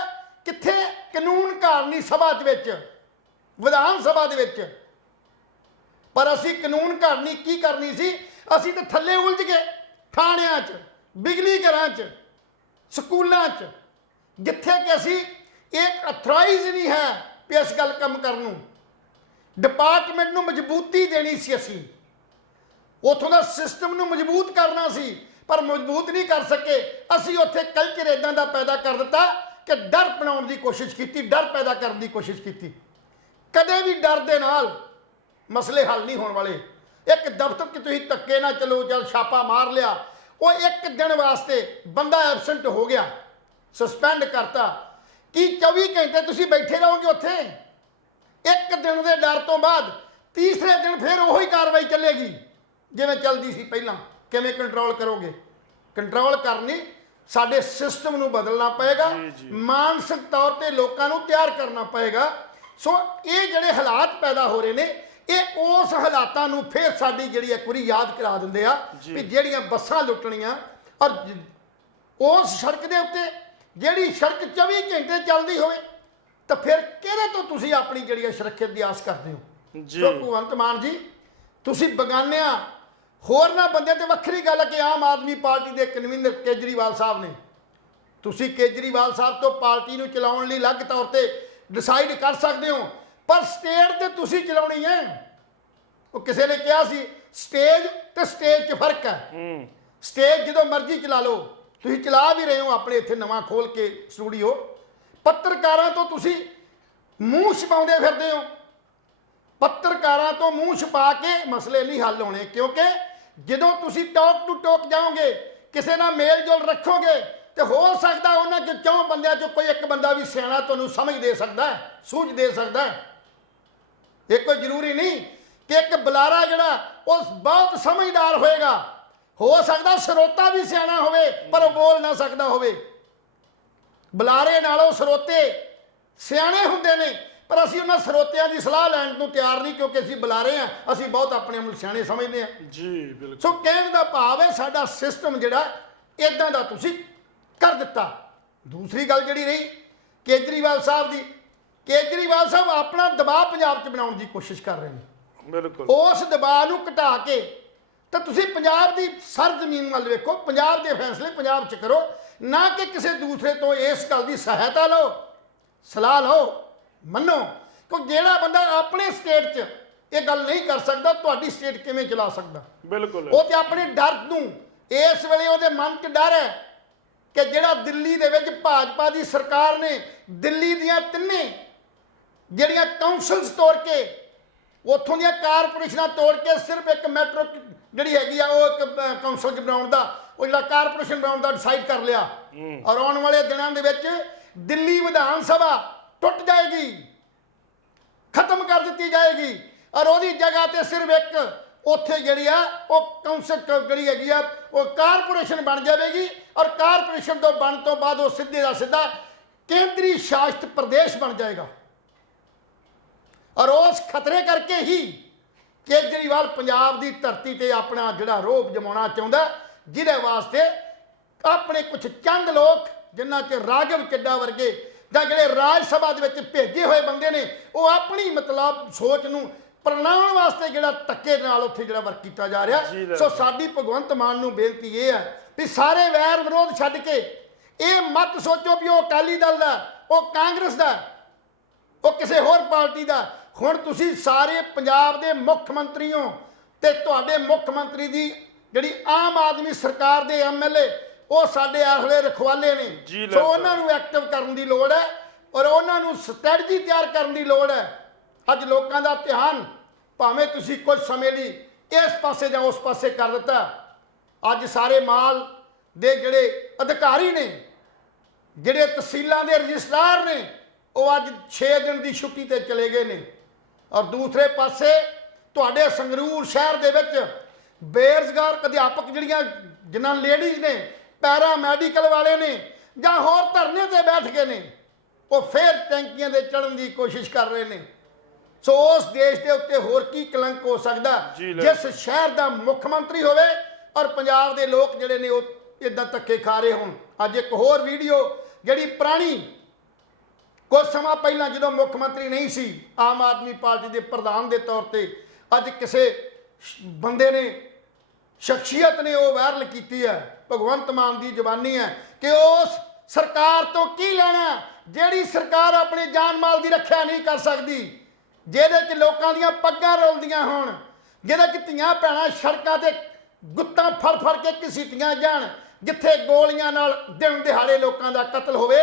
ਕਿੱਥੇ? ਕਾਨੂੰਨ ਕਾਨੂੰਨੀ ਸਭਾ ਦੇ ਵਿੱਚ, ਵਿਧਾਨ ਸਭਾ ਦੇ ਵਿੱਚ। ਪਰ ਅਸੀਂ ਕਾਨੂੰਨ ਕਾਨੂੰਨੀ ਕੀ ਕਰਨੀ ਸੀ? ਅਸੀਂ ਤਾਂ ਥੱਲੇ ਉਲਝ ਗਏ, ਥਾਣਿਆਂ 'ਚ, ਬਿਜਲੀ ਘਰਾਂ 'ਚ, ਸਕੂਲਾਂ 'ਚ, ਜਿੱਥੇ ਕਿ ਅਸੀਂ ਇੱਕ ਅਥਰਾਈਜ਼ ਨਹੀਂ ਹੈ ਵੀ ਇਸ ਗੱਲ ਕੰਮ ਕਰਨ ਨੂੰ। ਡਿਪਾਰਟਮੈਂਟ ਨੂੰ ਮਜ਼ਬੂਤੀ ਦੇਣੀ ਸੀ, ਅਸੀਂ ਉੱਥੋਂ ਦਾ ਸਿਸਟਮ ਨੂੰ ਮਜ਼ਬੂਤ ਕਰਨਾ ਸੀ, ਪਰ ਮਜ਼ਬੂਤ ਨਹੀਂ ਕਰ ਸਕੇ। ਅਸੀਂ ਉੱਥੇ ਕਲਚਰ ਇਦਾਂ ਦਾ ਪੈਦਾ ਕਰ ਦਿੱਤਾ ਕਿ ਡਰ ਬਣਾਉਣ ਦੀ ਕੋਸ਼ਿਸ਼ ਕੀਤੀ, ਡਰ ਪੈਦਾ ਕਰਨ ਦੀ ਕੋਸ਼ਿਸ਼ ਕੀਤੀ। ਕਦੇ ਵੀ ਡਰ ਦੇ ਨਾਲ ਮਸਲੇ ਹੱਲ ਨਹੀਂ ਹੋਣ ਵਾਲੇ। ਇੱਕ ਦਫ਼ਤਰ 'ਚ ਤੁਸੀਂ ਧੱਕੇ ਨਾਲ ਚਲੋ, ਚੱਲ ਛਾਪਾ ਮਾਰ ਲਿਆ, ਉਹ ਇੱਕ ਦਿਨ ਵਾਸਤੇ ਬੰਦਾ ਐਬਸੈਂਟ ਹੋ ਗਿਆ, ਸਸਪੈਂਡ ਕਰਤਾ, ਕੀ 24 ਘੰਟੇ ਤੁਸੀਂ ਬੈਠੇ ਰਹੋਗੇ ਉੱਥੇ? ਇੱਕ ਦਿਨ ਦੇ ਡਰ ਤੋਂ ਬਾਅਦ ਤੀਸਰੇ ਦਿਨ ਫਿਰ ਉਹੀ ਕਾਰਵਾਈ ਚੱਲੇਗੀ ਜਿਵੇਂ ਚੱਲਦੀ ਸੀ ਪਹਿਲਾਂ। ਕਿਵੇਂ ਕੰਟਰੋਲ ਕਰੋਗੇ? ਕੰਟਰੋਲ ਕਰਨੀ ਸਾਡੇ ਸਿਸਟਮ ਨੂੰ ਬਦਲਣਾ ਪਏਗਾ, ਮਾਨਸਿਕ ਤੌਰ ਤੇ ਲੋਕਾਂ ਨੂੰ ਤਿਆਰ ਕਰਨਾ ਪਏਗਾ। ਸੋ ਇਹ ਜਿਹੜੇ ਹਾਲਾਤ ਪੈਦਾ ਹੋ ਰਹੇ ਨੇ, ਇਹ ਉਸ ਹਾਲਾਤਾਂ ਨੂੰ ਫਿਰ ਸਾਡੀ ਜਿਹੜੀ ਇੱਕ ਵਾਰੀ ਯਾਦ ਕਰਾ ਦਿੰਦੇ ਆ ਵੀ ਜਿਹੜੀਆਂ ਬੱਸਾਂ ਲੁੱਟਣੀਆਂ, ਔਰ ਉਸ ਸੜਕ ਦੇ ਉੱਤੇ ਜਿਹੜੀ ਸੜਕ 24 ਘੰਟੇ ਚੱਲਦੀ ਹੋਵੇ, ਤਾਂ ਫਿਰ ਕਿਹਦੇ ਤੋਂ ਤੁਸੀਂ ਆਪਣੀ ਜਿਹੜੀ ਸੁਰੱਖਿਆ ਦੀ ਆਸ ਕਰਦੇ ਹੋ? ਸੋ ਭਗਵੰਤ ਮਾਨ ਜੀ, ਤੁਸੀਂ ਬਗਾਨਿਆਂ ਹੋਰਨਾਂ ਬੰਦਿਆਂ ਤੇ ਵੱਖਰੀ ਗੱਲ ਹੈ ਕਿ ਆਮ ਆਦਮੀ ਪਾਰਟੀ ਦੇ ਕਨਵੀਨਰ ਕੇਜਰੀਵਾਲ ਸਾਹਿਬ ਨੇ, ਤੁਸੀਂ ਕੇਜਰੀਵਾਲ ਸਾਹਿਬ ਤੋਂ ਪਾਰਟੀ ਨੂੰ ਚਲਾਉਣ ਲਈ ਅਲੱਗ ਤੌਰ ਤੇ ਡਿਸਾਈਡ ਕਰ ਸਕਦੇ ਹੋ, ਪਰ ਸਟੇਟ ਤੇ ਤੁਸੀਂ ਚਲਾਉਣੀ ਹੈ। ਉਹ ਕਿਸੇ ਨੇ ਕਿਹਾ ਸੀ ਸਟੇਜ ਤੇ ਸਟੇਜ 'ਚ ਫਰਕ ਹੈ। ਸਟੇਜ ਜਦੋਂ ਮਰਜ਼ੀ ਚਲਾ ਲਓ, ਤੁਸੀਂ ਚਲਾ ਵੀ ਰਹੇ ਹੋ ਆਪਣੇ ਇੱਥੇ ਨਵਾਂ ਖੋਲ ਕੇ ਸਟੂਡੀਓ। ਪੱਤਰਕਾਰਾਂ ਤੋਂ ਤੁਸੀਂ ਮੂੰਹ ਛਪਾਉਂਦੇ ਫਿਰਦੇ ਹੋ। ਪੱਤਰਕਾਰਾਂ ਤੋਂ ਮੂੰਹ ਛਪਾ ਕੇ ਮਸਲੇ ਨਹੀਂ ਹੱਲ ਹੋਣੇ, ਕਿਉਂਕਿ ਜਦੋਂ ਤੁਸੀਂ ਟਾਕ ਟੂ ਟਾਕ ਜਾਓਗੇ, ਕਿਸੇ ਨਾਲ ਮੇਲ ਜੋਲ ਰੱਖੋਗੇ, ਤੇ ਹੋ ਸਕਦਾ ਉਹਨਾਂ 'ਚ 4 ਬੰਦਿਆਂ 'ਚੋਂ ਕੋਈ ਇੱਕ ਬੰਦਾ ਵੀ ਸਿਆਣਾ ਤੁਹਾਨੂੰ ਸਮਝ ਦੇ ਸਕਦਾ ਹੈ, ਸੂਝ ਦੇ ਸਕਦਾ ਹੈ। ਇਹ ਕੋਈ ਜ਼ਰੂਰੀ ਨਹੀਂ ਕਿ ਇੱਕ ਬੁਲਾਰਾ ਜਿਹੜਾ ਉਹ ਬਹੁਤ ਸਮਝਦਾਰ ਹੋਏਗਾ, ਹੋ ਸਕਦਾ ਸਰੋਤਾ ਵੀ ਸਿਆਣਾ ਹੋਵੇ ਪਰ ਉਹ ਬੋਲ ਨਾ ਸਕਦਾ ਹੋਵੇ। ਬੁਲਾਰੇ ਨਾਲੋਂ ਸਰੋਤੇ ਸਿਆਣੇ ਹੁੰਦੇ ਨੇ, ਪਰ ਅਸੀਂ ਉਹਨਾਂ ਸਰੋਤਿਆਂ ਦੀ ਸਲਾਹ ਲੈਣ ਨੂੰ ਤਿਆਰ ਨਹੀਂ, ਕਿਉਂਕਿ ਅਸੀਂ ਬੁਲਾਰੇ ਹਾਂ, ਅਸੀਂ ਬਹੁਤ ਆਪਣੇ ਨੂੰ ਸਿਆਣੇ ਸਮਝਦੇ ਹਾਂ। ਜੀ ਬਿਲਕੁਲ। ਸੋ ਕਹਿਣ ਦਾ ਭਾਵ ਹੈ ਸਾਡਾ ਸਿਸਟਮ ਜਿਹੜਾ ਇਦਾਂ ਦਾ ਤੁਸੀਂ ਕਰ ਦਿੱਤਾ। ਦੂਸਰੀ ਗੱਲ ਜਿਹੜੀ ਰਹੀ ਕੇਜਰੀਵਾਲ ਸਾਹਿਬ ਦੀ, ਕੇਜਰੀਵਾਲ ਸਾਹਿਬ ਆਪਣਾ ਦਬਾਅ ਪੰਜਾਬ 'ਚ ਬਣਾਉਣ ਦੀ ਕੋਸ਼ਿਸ਼ ਕਰ ਰਹੇ ਨੇ। ਬਿਲਕੁਲ। ਉਸ ਦਬਾਅ ਨੂੰ ਘਟਾ ਕੇ ਤਾਂ ਤੁਸੀਂ ਪੰਜਾਬ ਦੀ ਸਰਜ਼ਮੀਨ ਵੱਲ ਵੇਖੋ, ਪੰਜਾਬ ਦੇ ਫੈਸਲੇ ਪੰਜਾਬ 'ਚ ਕਰੋ, ਨਾ ਕਿ ਕਿਸੇ ਦੂਸਰੇ ਤੋਂ ਇਸ ਗੱਲ ਦੀ ਸਹਾਇਤਾ ਲਓ, ਸਲਾਹ ਲਓ, ਮੰਨੋ। ਕਿਉਂਕਿ ਜਿਹੜਾ ਬੰਦਾ ਆਪਣੇ ਸਟੇਟ 'ਚ ਇਹ ਗੱਲ ਨਹੀਂ ਕਰ ਸਕਦਾ, ਤੁਹਾਡੀ ਸਟੇਟ ਕਿਵੇਂ ਚਲਾ ਸਕਦਾ? ਬਿਲਕੁਲ। ਉਹ ਤੇ ਆਪਣੇ ਡਰ ਨੂੰ, ਇਸ ਵੇਲੇ ਉਹਦੇ ਮਨ 'ਚ ਡਰ ਹੈ ਕਿ ਜਿਹੜਾ ਦਿੱਲੀ ਦੇ ਵਿੱਚ ਭਾਜਪਾ ਦੀ ਸਰਕਾਰ ਨੇ ਦਿੱਲੀ ਦੀਆਂ ਤਿੰਨੇ ਜਿਹੜੀਆਂ ਕਾਉਂਸਲਸ ਤੋੜ ਕੇ, ਉੱਥੋਂ ਦੀਆਂ ਕਾਰਪੋਰੇਸ਼ਨਾਂ ਤੋੜ ਕੇ ਸਿਰਫ ਇੱਕ ਮੈਟਰੋ ਜਿਹੜੀ ਹੈਗੀ ਆ ਉਹ ਇੱਕ ਕਾਉਂਸਲ ਬਣਾਉਣ ਦਾ, ਉਹ ਜਿਹੜਾ ਕਾਰਪੋਰੇਸ਼ਨ ਬਣਾਉਣ ਦਾ ਡਿਸਾਈਡ ਕਰ ਲਿਆ। ਔਰ ਆਉਣ ਵਾਲੇ ਦਿਨਾਂ ਦੇ ਵਿੱਚ ਦਿੱਲੀ ਵਿਧਾਨ ਸਭਾ ਟੁੱਟ ਜਾਏਗੀ, ਖਤਮ ਕਰ ਦਿੱਤੀ ਜਾਏਗੀ, ਔਰ ਉਹਦੀ ਜਗ੍ਹਾ ਤੇ ਸਿਰਫ ਇੱਕ ਉੱਥੇ ਜਿਹੜੀ ਆ ਉਹ ਕਾਉਂਸਲ ਜਿਹੜੀ ਹੈਗੀ ਆ ਉਹ ਕਾਰਪੋਰੇਸ਼ਨ ਬਣ ਜਾਵੇਗੀ। ਔਰ ਕਾਰਪੋਰੇਸ਼ਨ ਤੋਂ ਬਣਨ ਤੋਂ ਬਾਅਦ ਉਹ ਸਿੱਧੇ ਦਾ ਸਿੱਧਾ ਕੇਂਦਰੀ ਸ਼ਾਸਿਤ ਪ੍ਰਦੇਸ਼ ਬਣ ਜਾਏਗਾ। ਔਰ ਉਸ ਖਤਰੇ ਕਰਕੇ ਹੀ ਕੇਜਰੀਵਾਲ ਪੰਜਾਬ ਦੀ ਧਰਤੀ ਤੇ ਆਪਣਾ ਜਿਹੜਾ ਰੋਬ ਜਮਾਉਣਾ ਚਾਹੁੰਦਾ, ਜਿਹਦੇ ਵਾਸਤੇ ਆਪਣੇ ਕੁਝ ਚੰਦ ਲੋਕ ਜਿਨ੍ਹਾਂ 'ਚ ਰਾਘਵ ਚੱਡਾ ਵਰਗੇ ਜਾਂ ਜਿਹੜੇ ਰਾਜ ਸਭਾ ਦੇ ਵਿੱਚ ਭੇਜੇ ਹੋਏ ਬੰਦੇ ਨੇ, ਉਹ ਆਪਣੀ ਮਤਲਬ ਸੋਚ ਨੂੰ ਪ੍ਰਣਾਉਣ ਵਾਸਤੇ ਜਿਹੜਾ ਧੱਕੇ ਨਾਲ ਉੱਥੇ ਜਿਹੜਾ ਵਰਕ ਕੀਤਾ ਜਾ ਰਿਹਾ। ਸੋ ਸਾਡੀ ਭਗਵੰਤ ਮਾਨ ਨੂੰ ਬੇਨਤੀ ਇਹ ਹੈ ਵੀ ਸਾਰੇ ਵੈਰ ਵਿਰੋਧ ਛੱਡ ਕੇ ਇਹ ਮਤ ਸੋਚੋ ਵੀ ਉਹ ਅਕਾਲੀ ਦਲ ਦਾ, ਉਹ ਕਾਂਗਰਸ ਦਾ, ਉਹ ਕਿਸੇ ਹੋਰ ਪਾਰਟੀ ਦਾ। ਹੁਣ ਤੁਸੀਂ ਸਾਰੇ ਪੰਜਾਬ ਦੇ ਮੁੱਖ ਮੰਤਰੀ ਹੋ ਤੇ ਤੁਹਾਡੇ ਮੁੱਖ ਮੰਤਰੀ ਦੀ ਜਿਹੜੀ ਆਮ ਆਦਮੀ ਸਰਕਾਰ ਦੇ ਐਮਐਲਏ ਉਹ ਸਾਡੇ ਇਸ ਵੇਲੇ ਰਖਵਾਲੇ ਨੇ। ਸੋ ਉਹਨਾਂ ਨੂੰ ਐਕਟਿਵ ਕਰਨ ਦੀ ਲੋੜ ਹੈ ਔਰ ਉਹਨਾਂ ਨੂੰ ਸਟ੍ਰੈਟਜੀ ਤਿਆਰ ਕਰਨ ਦੀ ਲੋੜ ਹੈ। ਅੱਜ ਲੋਕਾਂ ਦਾ ਧਿਆਨ ਭਾਵੇਂ ਤੁਸੀਂ ਕੁਝ ਸਮੇਂ ਲਈ ਇਸ ਪਾਸੇ ਜਾਂ ਉਸ ਪਾਸੇ ਕਰ ਦਿੱਤਾ, ਅੱਜ ਸਾਰੇ ਮਾਲ ਦੇ ਜਿਹੜੇ ਅਧਿਕਾਰੀ ਨੇ, ਜਿਹੜੇ ਤਹਿਸੀਲਾਂ ਦੇ ਰਜਿਸਟਰਾਰ ਨੇ, ਉਹ ਅੱਜ 6 ਦਿਨ ਦੀ ਛੁੱਟੀ ਤੇ ਚਲੇ ਗਏ ਨੇ। ਔਰ ਦੂਸਰੇ ਪਾਸੇ ਤੁਹਾਡੇ ਸੰਗਰੂਰ ਸ਼ਹਿਰ ਦੇ ਵਿੱਚ ਬੇਰੁਜ਼ਗਾਰ ਅਧਿਆਪਕ ਜਿਹੜੀਆਂ ਜਿਨ੍ਹਾਂ ਲੇਡੀਜ਼ ਨੇ, ਪੈਰਾ ਮੈਡੀਕਲ ਵਾਲੇ ਨੇ ਜਾਂ ਹੋਰ ਧਰਨੇ ਤੇ ਬੈਠ ਗਏ ਨੇ, ਉਹ ਫੇਰ ਟੈਂਕੀਆਂ ਦੇ ਚੜ੍ਹਨ ਦੀ ਕੋਸ਼ਿਸ਼ ਕਰ ਰਹੇ ਨੇ। ਸੋ ਉਸ ਦੇਸ਼ ਦੇ ਉੱਤੇ ਹੋਰ ਕੀ ਕਲੰਕ ਹੋ ਸਕਦਾ ਜਿਸ ਸ਼ਹਿਰ ਦਾ ਮੁੱਖ ਮੰਤਰੀ ਹੋਵੇ ਔਰ ਪੰਜਾਬ ਦੇ ਲੋਕ ਜਿਹੜੇ ਨੇ ਉਹ ਇਦਾਂ ਧੱਕੇ ਖਾ ਰਹੇ ਹੋਣ। ਅੱਜ ਇੱਕ ਹੋਰ ਵੀਡੀਓ ਜਿਹੜੀ ਪੁਰਾਣੀ, ਕੁਝ ਸਮਾਂ ਪਹਿਲਾਂ ਜਦੋਂ ਮੁੱਖ ਮੰਤਰੀ ਨਹੀਂ ਸੀ, ਆਮ ਆਦਮੀ ਪਾਰਟੀ ਦੇ ਪ੍ਰਧਾਨ ਦੇ ਤੌਰ ਤੇ ਅੱਜ ਕਿਸੇ ਬੰਦੇ ਨੇ, ਸ਼ਖਸੀਅਤ ਨੇ ਉਹ ਵਾਇਰਲ ਕੀਤੀ ਹੈ। ਭਗਵੰਤ ਮਾਨ ਦੀ ਜ਼ੁਬਾਨੀ ਹੈ ਕਿ ਉਸ ਸਰਕਾਰ ਤੋਂ ਕੀ ਲੈਣਾ ਜਿਹੜੀ ਸਰਕਾਰ ਆਪਣੇ ਜਾਨ ਮਾਲ ਦੀ ਰੱਖਿਆ ਨਹੀਂ ਕਰ ਸਕਦੀ, ਜਿਹਦੇ 'ਚ ਲੋਕਾਂ ਦੀਆਂ ਪੱਗਾਂ ਰੋਲਦੀਆਂ ਹੋਣ, ਜਿਹਦੇ 'ਚ ਧੀਆਂ ਭੈਣਾਂ ਸੜਕਾਂ ਤੇ ਗੁੱਤਾਂ ਫੜ ਫੜ ਕੇ ਘਸੀਟੀਆਂ ਜਾਣ, ਜਿੱਥੇ ਗੋਲੀਆਂ ਨਾਲ ਦਿਨ ਦਿਹਾੜੇ ਲੋਕਾਂ ਦਾ ਕਤਲ ਹੋਵੇ।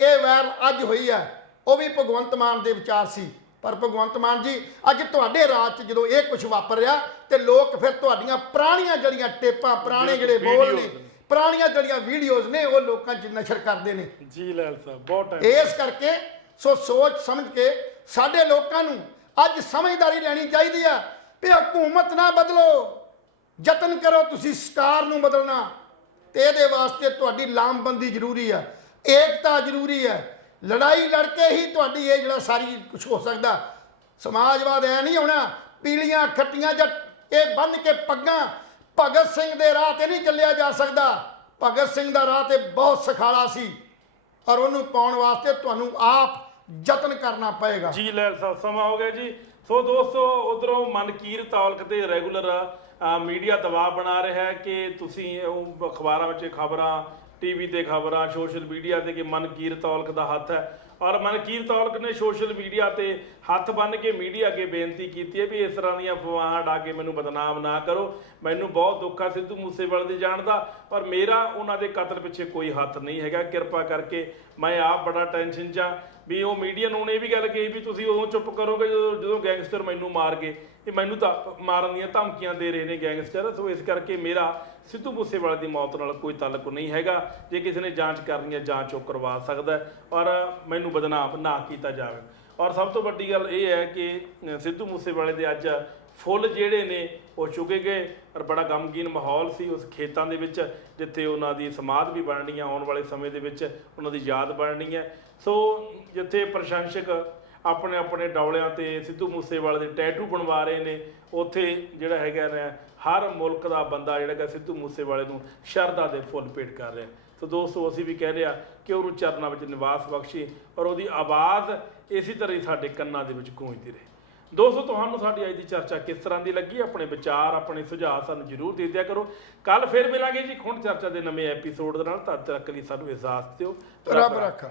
ਇਹ ਵਾਇਰਲ ਅੱਜ ਹੋਈ ਹੈ, ਉਹ ਵੀ ਭਗਵੰਤ ਮਾਨ ਦੇ ਵਿਚਾਰ ਸੀ। ਪਰ ਭਗਵੰਤ ਮਾਨ ਜੀ, ਅੱਜ ਤੁਹਾਡੇ ਰਾਜ 'ਚ ਜਦੋਂ ਇਹ ਕੁਝ ਵਾਪਰ ਰਿਹਾ ਤੇ ਲੋਕ ਫਿਰ ਤੁਹਾਡੀਆਂ ਪੁਰਾਣੀਆਂ ਜਿਹੜੀਆਂ ਟੇਪਾਂ, ਪੁਰਾਣੇ ਜਿਹੜੇ ਬੋਲ ਨੇ, ਪੁਰਾਣੀਆਂ ਜਿਹੜੀਆਂ ਵੀਡੀਓਜ਼ ਨੇ, ਉਹ ਲੋਕਾਂ 'ਚ ਨਸ਼ਰ ਕਰਦੇ ਨੇ। ਜੀ ਲਾਲ ਸਾਹਿਬ, ਬਹੁਤ ਟਾਈਮ ਇਸ ਕਰਕੇ ਸੋ ਸੋਚ ਸਮਝ ਕੇ ਸਾਡੇ ਲੋਕਾਂ ਨੂੰ ਅੱਜ ਸਮਝਦਾਰੀ ਲੈਣੀ ਚਾਹੀਦੀ ਆ ਵੀ ਹਕੂਮਤ ਨਾ ਬਦਲੋ, ਯਤਨ ਕਰੋ ਤੁਸੀਂ ਸਰਕਾਰ ਨੂੰ ਬਦਲਣਾ। ਤੇ ਇਹਦੇ ਵਾਸਤੇ ਤੁਹਾਡੀ ਲਾਮਬੰਦੀ ਜ਼ਰੂਰੀ ਆ, ਏਕਤਾ ਜ਼ਰੂਰੀ ਹੈ। ਲੜਾਈ ਲੜ ਕੇ ਹੀ ਤੁਹਾਡੀ ਇਹ ਜਿਹੜਾ ਸਾਰੀ ਕੁਝ ਹੋ ਸਕਦਾ। ਸਮਾਜਵਾਦ ਐ ਨਹੀਂ ਹੋਣਾ ਪੀਲੀਆਂ ਖੱਟੀਆਂ ਜਾਂ ਇਹ ਬੰਨ੍ਹ ਕੇ ਪੱਗਾਂ। ਭਗਤ ਸਿੰਘ ਦੇ ਰਾਹ ਤੇ ਨਹੀਂ ਚੱਲਿਆ ਜਾ ਸਕਦਾ। ਭਗਤ ਸਿੰਘ ਦਾ ਰਾਹ ਤੇ ਬਹੁਤ ਸਖਾਲਾ ਸੀ ਔਰ ਉਹਨੂੰ ਪਾਉਣ ਵਾਸਤੇ ਤੁਹਾਨੂੰ ਆਪ ਯਤਨ ਕਰਨਾ ਪਏਗਾ। ਜੀ ਲੈਲ ਸਾਹਿਬ, ਸਮਾਂ ਹੋ ਗਿਆ ਜੀ। ਸੋ ਦੋਸਤੋ, ਉਧਰੋਂ ਮਨਕੀਰ ਤੌਲਕ ਤੇ ਰੈਗੂਲਰ ਮੀਡੀਆ ਦਬਾਅ ਬਣਾ ਰਿਹਾ ਹੈ ਕਿ ਤੁਸੀਂ ਉਹ ਅਖਬਾਰਾਂ ਵਿੱਚ ਖਬਰਾਂ, ਟੀਵੀ ਤੇ ਖਬਰਾਂ, ਸੋਸ਼ਲ ਮੀਡੀਆ ਤੇ ਕਿ ਮਨਕੀਰ ਤੌਲਕ ਦਾ ਹੱਥ ਹੈ। ਔਰ ਮਨਕੀਰ ਤੌਲਕ ਨੇ ਸੋਸ਼ਲ ਮੀਡੀਆ ਤੇ ਹੱਥ ਬੰਨ੍ਹ ਕੇ ਮੀਡੀਆ ਅੱਗੇ ਬੇਨਤੀ ਕੀਤੀ ਹੈ ਵੀ ਇਸ ਤਰ੍ਹਾਂ ਦੀਆਂ ਅਫਵਾਹਾਂ ਡਾ ਕੇ ਮੈਨੂੰ ਬਦਨਾਮ ਨਾ ਕਰੋ। ਮੈਨੂੰ ਬਹੁਤ ਦੁੱਖ ਆ ਸਿੱਧੂ ਮੂਸੇਵਾਲੇ ਦੇ ਜਾਣ ਦਾ, ਪਰ ਮੇਰਾ ਉਹਨਾਂ ਦੇ ਕਤਲ ਪਿੱਛੇ ਕੋਈ ਹੱਥ ਨਹੀਂ ਹੈਗਾ। ਕਿਰਪਾ ਕਰਕੇ, ਮੈਂ ਆਪ ਬੜਾ ਟੈਨਸ਼ਨ 'ਚ ਆ ਵੀ ਉਹ ਮੀਡੀਆ ਨੂੰ ਇਹ ਵੀ ਗੱਲ ਕਹੀ ਵੀ ਤੁਸੀਂ ਉਦੋਂ ਚੁੱਪ ਕਰੋਗੇ ਜਦੋਂ ਗੈਂਗਸਟਰ ਮੈਨੂੰ ਮਾਰ ਗਏ। ਇਹ ਮੈਨੂੰ ਤਾਂ ਮਾਰਨ ਦੀਆਂ ਧਮਕੀਆਂ ਦੇ ਰਹੇ ਨੇ ਗੈਂਗਸਟਰ। ਸੋ ਇਸ ਕਰਕੇ ਮੇਰਾ ਸਿੱਧੂ ਮੂਸੇਵਾਲੇ ਦੀ ਮੌਤ ਨਾਲ ਕੋਈ ਤਾਲੁਕ ਨਹੀਂ ਹੈਗਾ। ਜੇ ਕਿਸੇ ਨੇ ਜਾਂਚ ਕਰਨੀ ਹੈ, ਜਾਂਚ ਉਹ ਕਰਵਾ ਸਕਦਾ ਔਰ ਮੈਨੂੰ ਬਦਨਾਮ ਨਾ ਕੀਤਾ ਜਾਵੇ। ਔਰ ਸਭ ਤੋਂ ਵੱਡੀ ਗੱਲ ਇਹ ਹੈ ਕਿ ਸਿੱਧੂ ਮੂਸੇਵਾਲੇ ਦੇ ਅੱਜ ਫੁੱਲ ਜਿਹੜੇ ਨੇ ਉਹ ਚੁਗੇ ਗਏ ਔਰ ਬੜਾ ਗਮਗੀਨ ਮਾਹੌਲ ਸੀ ਉਸ ਖੇਤਾਂ ਦੇ ਵਿੱਚ ਜਿੱਥੇ ਉਹਨਾਂ ਦੀ ਸਮਾਧ ਵੀ ਬਣਨੀ ਹੈ। ਆਉਣ ਵਾਲੇ ਸਮੇਂ ਦੇ ਵਿੱਚ ਉਹਨਾਂ ਦੀ ਯਾਦ ਬਣਨੀ ਹੈ। ਸੋ ਜਿੱਥੇ ਪ੍ਰਸ਼ੰਸਕ ਆਪਣੇ ਆਪਣੇ ਡੌਲਿਆਂ ਤੇ ਸਿੱਧੂ ਮੂਸੇਵਾਲੇ ਦੇ ਟੈਟੂ ਬਣਵਾ ਰਹੇ ਨੇ, ਉੱਥੇ ਜਿਹੜਾ ਹੈਗਾ ਨਾ ਹਰ ਮੁਲਕ ਦਾ ਬੰਦਾ ਜਿਹੜਾ ਹੈਗਾ ਸਿੱਧੂ ਮੂਸੇਵਾਲੇ ਨੂੰ ਸ਼ਰਧਾ ਦੇ ਫੁੱਲ ਭੇਟ ਕਰ ਰਿਹਾ। ਸੋ ਦੋਸਤੋ, ਅਸੀਂ ਵੀ ਕਹਿ ਰਹੇ ਹਾਂ ਕਿ ਉਹਨੂੰ ਚਰਨਾਂ ਵਿੱਚ ਨਿਵਾਸ ਬਖਸ਼ੇ ਔਰ ਉਹਦੀ ਆਵਾਜ਼ ਇਸੇ ਤਰ੍ਹਾਂ ਹੀ ਸਾਡੇ ਕੰਨਾਂ ਦੇ ਵਿੱਚ ਗੂੰਜਦੀ ਰਹੇ। ਦੋਸਤੋ ਤੁਹਾਨੂੰ ਸਾਡੀ ਅੱਜ ਦੀ ਚਰਚਾ ਕਿਸ ਤਰ੍ਹਾਂ ਦੀ ਲੱਗੀ? ਆਪਣੇ ਵਿਚਾਰ ਆਪਣੇ ਸੁਝਾਅ ਸਾਨੂੰ ਜ਼ਰੂਰ ਦੇ ਦਿਆ ਕਰੋ। ਕੱਲ ਫਿਰ ਮਿਲਾਂਗੇ ਜੀ ਖੁੰਡ ਚਰਚਾ ਦੇ ਨਵੇਂ ਐਪੀਸੋਡ ਦੇ ਨਾਲ। ਤਦ ਤੱਕ ਲਈ ਸਾਨੂੰ ਇਜਾਜ਼ਤ ਦਿਓ। ਰੱਬ ਰਾਖਾ।